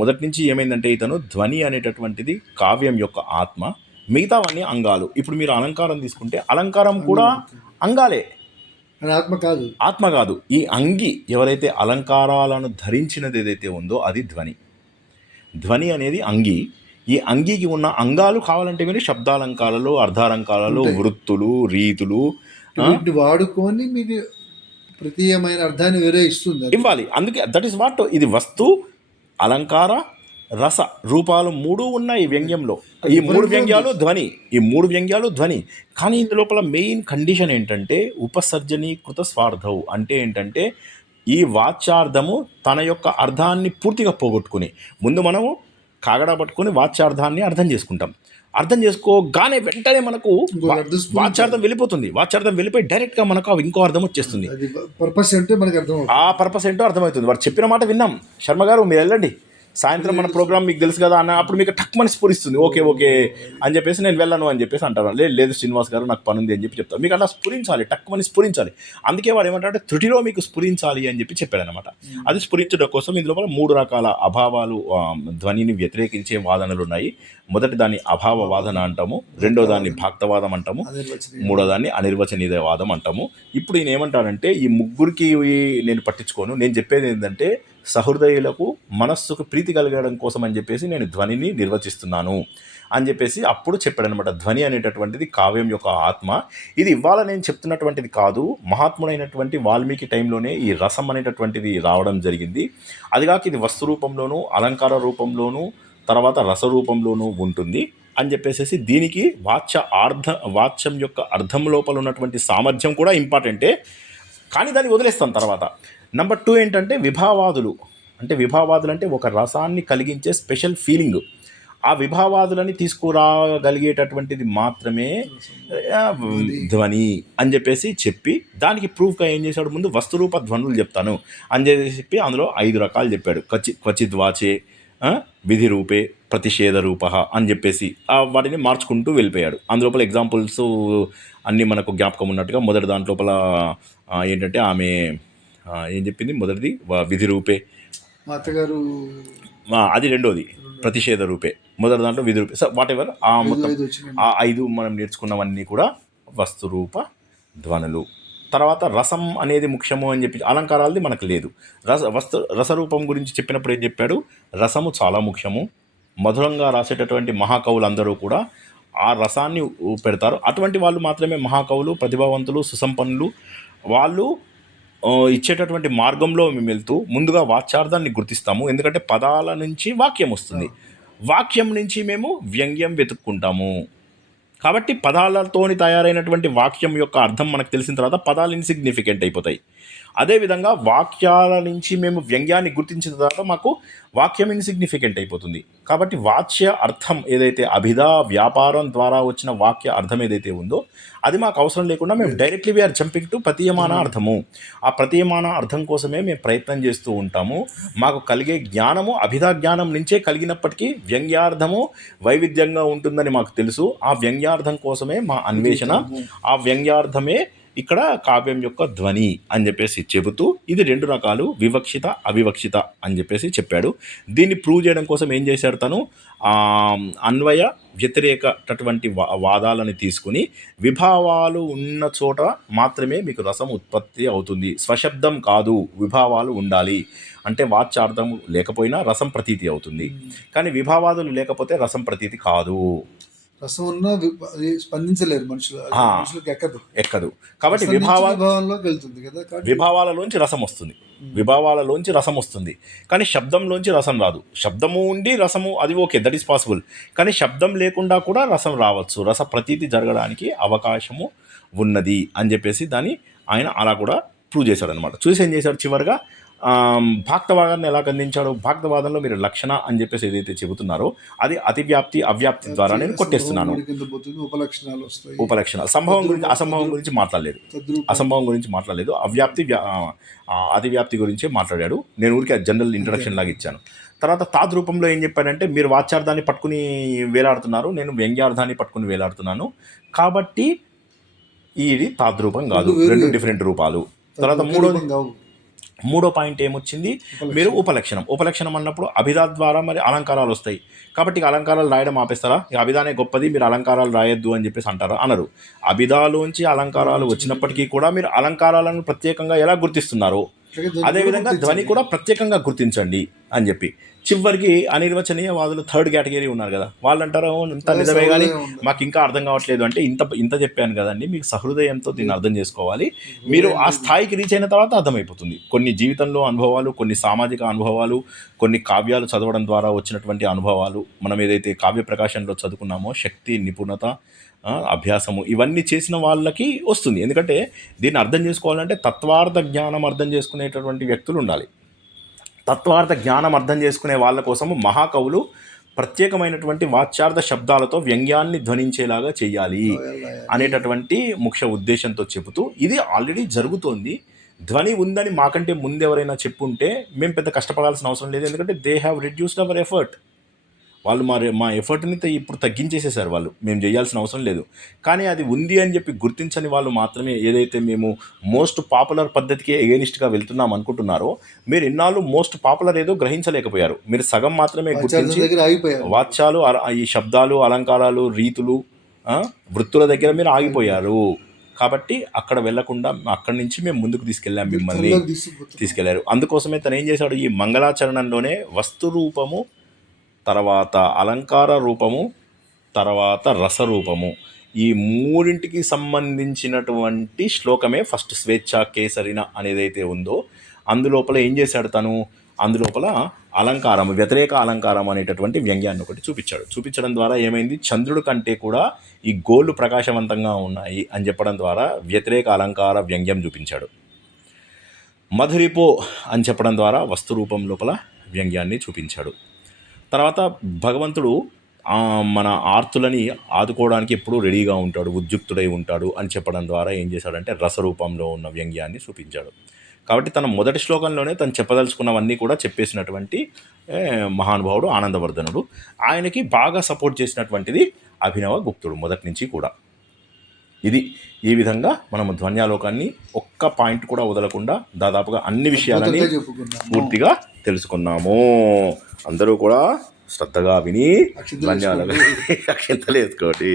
మొదటి నుంచి ఏమైందంటే ఇతను ధ్వని అనేటటువంటిది కావ్యం యొక్క ఆత్మ, మిగతావన్నీ అంగాలు. ఇప్పుడు మీరు అలంకారం తీసుకుంటే అలంకారం కూడా అంగాలే, ఆత్మ కాదు. ఈ అంగి ఎవరైతే అలంకారాలను ధరించినది ఏదైతే ఉందో అది ధ్వని అనేది అంగి. ఈ అంగికి ఉన్న అంగాలు కావాలంటే మీరు శబ్దాలంకారాలు, అర్ధాలంకారాలు, వృత్తులు, రీతులు వాడుకొని మీకు ప్రత్యేకమైన అర్థాన్ని వేరే ఇవ్వాలి. అందుకే దట్ ఈస్ వాట్ ఇది వస్తు, అలంకార, రస రూపాలు 3 ఉన్నాయి వ్యంగ్యంలో. ఈ 3 వ్యంగ్యాలు ధ్వని. కానీ ఇందులోపల మెయిన్ కండిషన్ ఏంటంటే ఉపసర్జనీకృత స్వార్థవు. అంటే ఏంటంటే ఈ వాచ్యార్థము తన యొక్క అర్థాన్ని పూర్తిగా పోగొట్టుకుని, ముందు మనము కాగడా పట్టుకొని వాచ్యార్థాన్ని అర్థం చేసుకుంటాం. అర్థం చేసుకోగానే వెంటనే మనకు వాచ్యార్థం వెళ్ళిపోతుంది. వాచ్యార్థం వెళ్ళిపోయి డైరెక్ట్గా మనకు ఇంకో అర్థం వచ్చేస్తుంది. ఆ పర్పస్ ఏంటో అర్థమవుతుంది. వారు చెప్పిన మాట విన్నాం, శర్మ గారు మీరు వెళ్ళండి, సాయంత్రం మన ప్రోగ్రామ్ మీకు తెలుసు కదా అన్న, అప్పుడు మీకు టక్మని స్ఫురిస్తుంది. ఓకే అని చెప్పేసి నేను వెళ్ళను అని చెప్పేసి అంటారు. లేదు శ్రీనివాస్ గారు నాకు పని ఉంది అని చెప్పి చెప్తాను. మీకు అలా స్ఫురించాలి, టక్మని స్ఫురించాలి. అందుకే వాడు ఏమంటారంటే త్రుటిలో మీకు స్ఫురించాలి అని చెప్పి చెప్పాడనమాట. అది స్ఫురించడం కోసం ఇందులో 3 రకాల అభావాలు, ధ్వనిని వ్యతిరేకించే వాదనలు ఉన్నాయి. మొదటి దాన్ని అభావ వాదన అంటాము, రెండో దాన్ని భాక్తవాదం అంటాము, మూడో దాన్ని అనిర్వచనీయ వాదం అంటాము. ఇప్పుడు ఈయన ఏమంటారంటే ఈ ముగ్గురికి నేను పట్టించుకోను, నేను చెప్పేది ఏంటంటే సహృదయులకు మనస్సుకు ప్రీతి కలగడం కోసం అని చెప్పేసి నేను ధ్వనిని నిర్వచిస్తున్నాను అని చెప్పేసి అప్పుడు చెప్పాడనమాట. ధ్వని అనేటటువంటిది కావ్యం యొక్క ఆత్మ. ఇది ఇవాళ నేను చెప్తున్నటువంటిది కాదు, మహాత్ముడైనటువంటి వాల్మీకి టైంలోనే ఈ రసం అనేటటువంటిది రావడం జరిగింది. అదిగాక ఇది వస్తు రూపంలోనూ, అలంకార రూపంలోనూ, తర్వాత రస రూపంలోనూ ఉంటుంది అని చెప్పేసి దీనికి వాచ్యం యొక్క అర్థం లోపల ఉన్నటువంటి సామర్థ్యం కూడా ఇంపార్టెంటే, కానీ దాన్ని వదిలేస్తాం తర్వాత. నెంబర్ 2 ఏంటంటే విభావాదులు. అంటే ఒక రసాన్ని కలిగించే స్పెషల్ ఫీలింగ్. ఆ విభావాదులని తీసుకురాగలిగేటటువంటిది మాత్రమే ధ్వని అని చెప్పి దానికి ప్రూఫ్గా ఏం చేశాడు, ముందు వస్తురూప ధ్వనులు చెప్తాను అని చెప్పి అందులో 5 రకాలు చెప్పాడు. క్వచిత్ వాచే, విధి రూపే, ప్రతిషేధ రూప అని చెప్పేసి వాటిని మార్చుకుంటూ వెళ్ళిపోయాడు. అందులోపల ఎగ్జాంపుల్స్ అన్నీ మనకు జ్ఞాపకం ఉన్నట్టుగా మొదటి దాంట్లోపల ఏంటంటే ఆమె ఏం చెప్పింది, మొదటిది విధి రూపే, మా అత్తగారు అది రెండోది ప్రతిషేధ రూపే, మొదటి దాంట్లో విధి రూపే. సో వాట్ ఎవర్ ఆ మొత్తం 5 వచ్చినాయి. ఆ 5 మనం నేర్చుకున్నవన్నీ కూడా వస్తురూప ధ్వనులు. తర్వాత రసం అనేది ముఖ్యము అని చెప్పి అలంకారాలది మనకు లేదు. రసరూపం గురించి చెప్పినప్పుడు ఏం చెప్పాడు, రసము చాలా ముఖ్యము. మధురంగా రాసేటటువంటి మహాకవులందరూ కూడా ఆ రసాన్ని పెడతారు. అటువంటి వాళ్ళు మాత్రమే మహాకవులు, ప్రతిభావంతులు, సుసంపన్నులు. వాళ్ళు ఇచ్చేటటువంటి మార్గంలో మేము వెళ్తూ ముందుగా వాచ్యార్థాన్ని గుర్తిస్తాము. ఎందుకంటే పదాల నుంచి వాక్యం వస్తుంది, వాక్యం నుంచి మేము వ్యంగ్యం వెతుక్కుంటాము. కాబట్టి పదాలతోని తయారైనటువంటి వాక్యం యొక్క అర్థం మనకు తెలిసిన తర్వాత పదాలు ఇన్సిగ్నిఫికెంట్ అయిపోతాయి. అదేవిధంగా వాక్యాల నుంచి మేము వ్యంగ్యాన్ని గుర్తించిన తర్వాత మాకు వాక్యం ఇన్సిగ్నిఫికెంట్ అయిపోతుంది. కాబట్టి వాచ్య అర్థం ఏదైతే అభిధా వ్యాపారం ద్వారా వచ్చిన వాక్య అర్థం ఏదైతే ఉందో అది మాకు అవసరం లేకుండా మేము డైరెక్ట్లీ వీఆర్ జంపింగ్ టు ప్రతీయమాన అర్థము. ఆ ప్రతీయమాన అర్థం కోసమే మేము ప్రయత్నం చేస్తూ ఉంటాము. మాకు కలిగే జ్ఞానము అభిధా జ్ఞానం నుంచే కలిగినప్పటికీ వ్యంగ్యార్థము వైవిధ్యంగా ఉంటుందని మాకు తెలుసు. ఆ వ్యంగ్యార్థం కోసమే మా అన్వేషణ. ఆ వ్యంగ్యార్థమే ఇక్కడ కావ్యం యొక్క ధ్వని అని చెప్పేసి చెబుతూ ఇది 2 రకాలు, వివక్షిత అవివక్షిత అని చెప్పేసి చెప్పాడు. దీన్ని ప్రూవ్ చేయడం కోసం ఏం చేశాడు తను, అన్వయ వ్యతిరేకటువంటి వాదాలని తీసుకుని విభావాలు ఉన్న చోట మాత్రమే మీకు రసం ఉత్పత్తి అవుతుంది, స్వశబ్దం కాదు, విభావాలు ఉండాలి. అంటే వాచ్యార్థం లేకపోయినా రసం ప్రతీతి అవుతుంది, కానీ విభావాదులు లేకపోతే రసం ప్రతీతి కాదు. రసం ఉన్న అది స్పందించలేరు మనుషులు, మనుషులకు ఎక్కదు. కాబట్టి విభావంలోకి వెళ్తుంది కదా, విభావాలలోంచి రసం వస్తుంది, విభావాలలోంచి రసం వస్తుంది, కానీ శబ్దంలోంచి రసం రాదు. శబ్దము ఉండి రసము అది ఓకే, దట్ ఈస్ పాసిబుల్. కానీ శబ్దం లేకుండా కూడా రసం రావచ్చు, రస ప్రతీతి జరగడానికి అవకాశము ఉన్నది అని చెప్పేసి దాన్ని ఆయన అలా కూడా ప్రూవ్ చేశాడు అనమాట. చూసి ఏం చేశాడు చివరిగా భాక్తవాదాన్ని ఎలా అందించాడు. భాక్తవాదంలో మీరు లక్షణ అని చెప్పేసి ఏదైతే చెబుతున్నారో అది అతివ్యాప్తి అవ్యాప్తి ద్వారా నేను కొట్టేస్తున్నాను. ఉపలక్షణాలు సంభవం గురించి అసంభవం గురించి మాట్లాడలేదు, అసంభవం గురించి మాట్లాడలేదు, అవ్యాప్తి అతివ్యాప్తి గురించే మాట్లాడాడు. నేను ఊరికే జనరల్ ఇంట్రడక్షన్ లాగా ఇచ్చాను. తర్వాత తాద్రూపంలో ఏం చెప్పాడంటే మీరు వాచ్యార్థాన్ని పట్టుకుని వేలాడుతున్నారు, నేను వ్యంగ్యార్థాన్ని పట్టుకుని వేలాడుతున్నాను, కాబట్టి ఇది తాద్రూపం కాదు, 2 డిఫరెంట్ రూపాలు. తర్వాత మూడో పాయింట్ ఏమొచ్చింది, మీరు ఉపలక్షణం అన్నప్పుడు అభిధా ద్వారా మరి అలంకారాలు వస్తాయి. కాబట్టి అలంకారాలు రాయడం ఆపేస్తారా, అభిధానే గొప్పది మీరు అలంకారాలు రాయొద్దు అని చెప్పేసి అంటారా? అనరు. అభిధాలోంచి అలంకారాలు వచ్చినప్పటికీ కూడా మీరు అలంకారాలను ప్రత్యేకంగా ఎలా గుర్తిస్తున్నారు, అదేవిధంగా ధ్వని కూడా ప్రత్యేకంగా గుర్తించండి అని చెప్పి చివరికి అనిర్వచనీయవాదులు 3rd కేటగిరీ ఉన్నారు కదా, వాళ్ళు అంటారు ఇంత నిజమే కానీ మాకు ఇంకా అర్థం కావట్లేదు. అంటే ఇంత చెప్పాను కదండి, మీకు సహృదయంతో దీన్ని అర్థం చేసుకోవాలి. మీరు ఆ స్థాయికి రీచ్ అయిన తర్వాత అర్థమైపోతుంది. కొన్ని జీవితంలో అనుభవాలు, కొన్ని సామాజిక అనుభవాలు, కొన్ని కావ్యాలు చదవడం ద్వారా వచ్చినటువంటి అనుభవాలు, మనం ఏదైతే కావ్య ప్రకాశంలో చదువుకున్నామో శక్తి, నిపుణత, అభ్యాసము ఇవన్నీ చేసిన వాళ్ళకి వస్తుంది. ఎందుకంటే దీన్ని అర్థం చేసుకోవాలంటే తత్వార్థ జ్ఞానం అర్థం చేసుకునేటటువంటి వ్యక్తులు ఉండాలి. తత్వార్థ జ్ఞానం అర్థం చేసుకునే వాళ్ళ కోసము మహాకవులు ప్రత్యేకమైనటువంటి వాచ్యార్థ శబ్దాలతో వ్యంగ్యాన్ని ధ్వనించేలాగా చేయాలి అనేటటువంటి ముఖ్య ఉద్దేశంతో చెబుతూ ఇది ఆల్రెడీ జరుగుతోంది. ధ్వని ఉందని మాకంటే ముందు ఎవరైనా చెప్పుంటే మేము పెద్ద కష్టపడాల్సిన అవసరం లేదు, ఎందుకంటే they have reduced hour effort. వాళ్ళు మా ఎఫర్ట్ని ఇప్పుడు తగ్గించేసేసారు, వాళ్ళు మేము చేయాల్సిన అవసరం లేదు. కానీ అది ఉంది అని చెప్పి గుర్తించని వాళ్ళు మాత్రమే ఏదైతే మేము మోస్ట్ పాపులర్ పద్ధతికి ఎగెనిస్ట్గా వెళ్తున్నాం అనుకుంటున్నారో, మీరు ఇన్నాళ్ళు మోస్ట్ పాపులర్ ఏదో గ్రహించలేకపోయారు, మీరు సగం మాత్రమే గుర్తించి వాచ్యాలు, ఈ శబ్దాలు, అలంకారాలు, రీతులు, వృత్తుల దగ్గర మీరు ఆగిపోయారు. కాబట్టి అక్కడ వెళ్లకుండా అక్కడి నుంచి మేము ముందుకు మిమ్మల్ని తీసుకెళ్లారు. అందుకోసమే తను ఏం చేశాడు, ఈ మంగళాచరణంలోనే వస్తురూపము, తర్వాత అలంకార రూపము, తర్వాత రసరూపము, ఈ మూడింటికి సంబంధించినటువంటి శ్లోకమే ఫస్ట్ స్వేచ్ఛా కేసరిన అనేదైతే ఉందో అందులోపల ఏం చేశాడు తను, అందులోపల అలంకారం, వ్యతిరేక అలంకారం అనేటటువంటి వ్యంగ్యాన్ని ఒకటి చూపించడం ద్వారా ఏమైంది, చంద్రుడి కంటే కూడా ఈ గోళ్ళు ప్రకాశవంతంగా ఉన్నాయి అని చెప్పడం ద్వారా వ్యతిరేక అలంకార వ్యంగ్యం చూపించాడు. మధురిపో అని చెప్పడం ద్వారా వస్తురూపం లోపల వ్యంగ్యాన్ని చూపించాడు. తర్వాత భగవంతుడు మన ఆర్తులని ఆదుకోవడానికి ఎప్పుడూ రెడీగా ఉంటాడు, ఉద్యుక్తుడై ఉంటాడు అని చెప్పడం ద్వారా ఏం చేశాడంటే రసరూపంలో ఉన్న వ్యంగ్యాన్ని చూపించాడు. కాబట్టి తన మొదటి శ్లోకంలోనే తను చెప్పదలుచుకున్నవన్నీ కూడా చెప్పేసినటువంటి మహానుభావుడు ఆనందవర్ధనుడు. ఆయనకి బాగా సపోర్ట్ చేసినటువంటిది అభినవ గుప్తుడు మొదటి నుంచి కూడా. ఇది ఈ విధంగా మనము ధ్వన్యాలోకాన్ని ఒక్క పాయింట్ కూడా వదలకుండా దాదాపుగా అన్ని విషయాలని పూర్తిగా తెలుసుకున్నాము. అందరూ కూడా శ్రద్ధగా విని ధ్వన్యాలకు అక్షంతలు వేసుకోండి.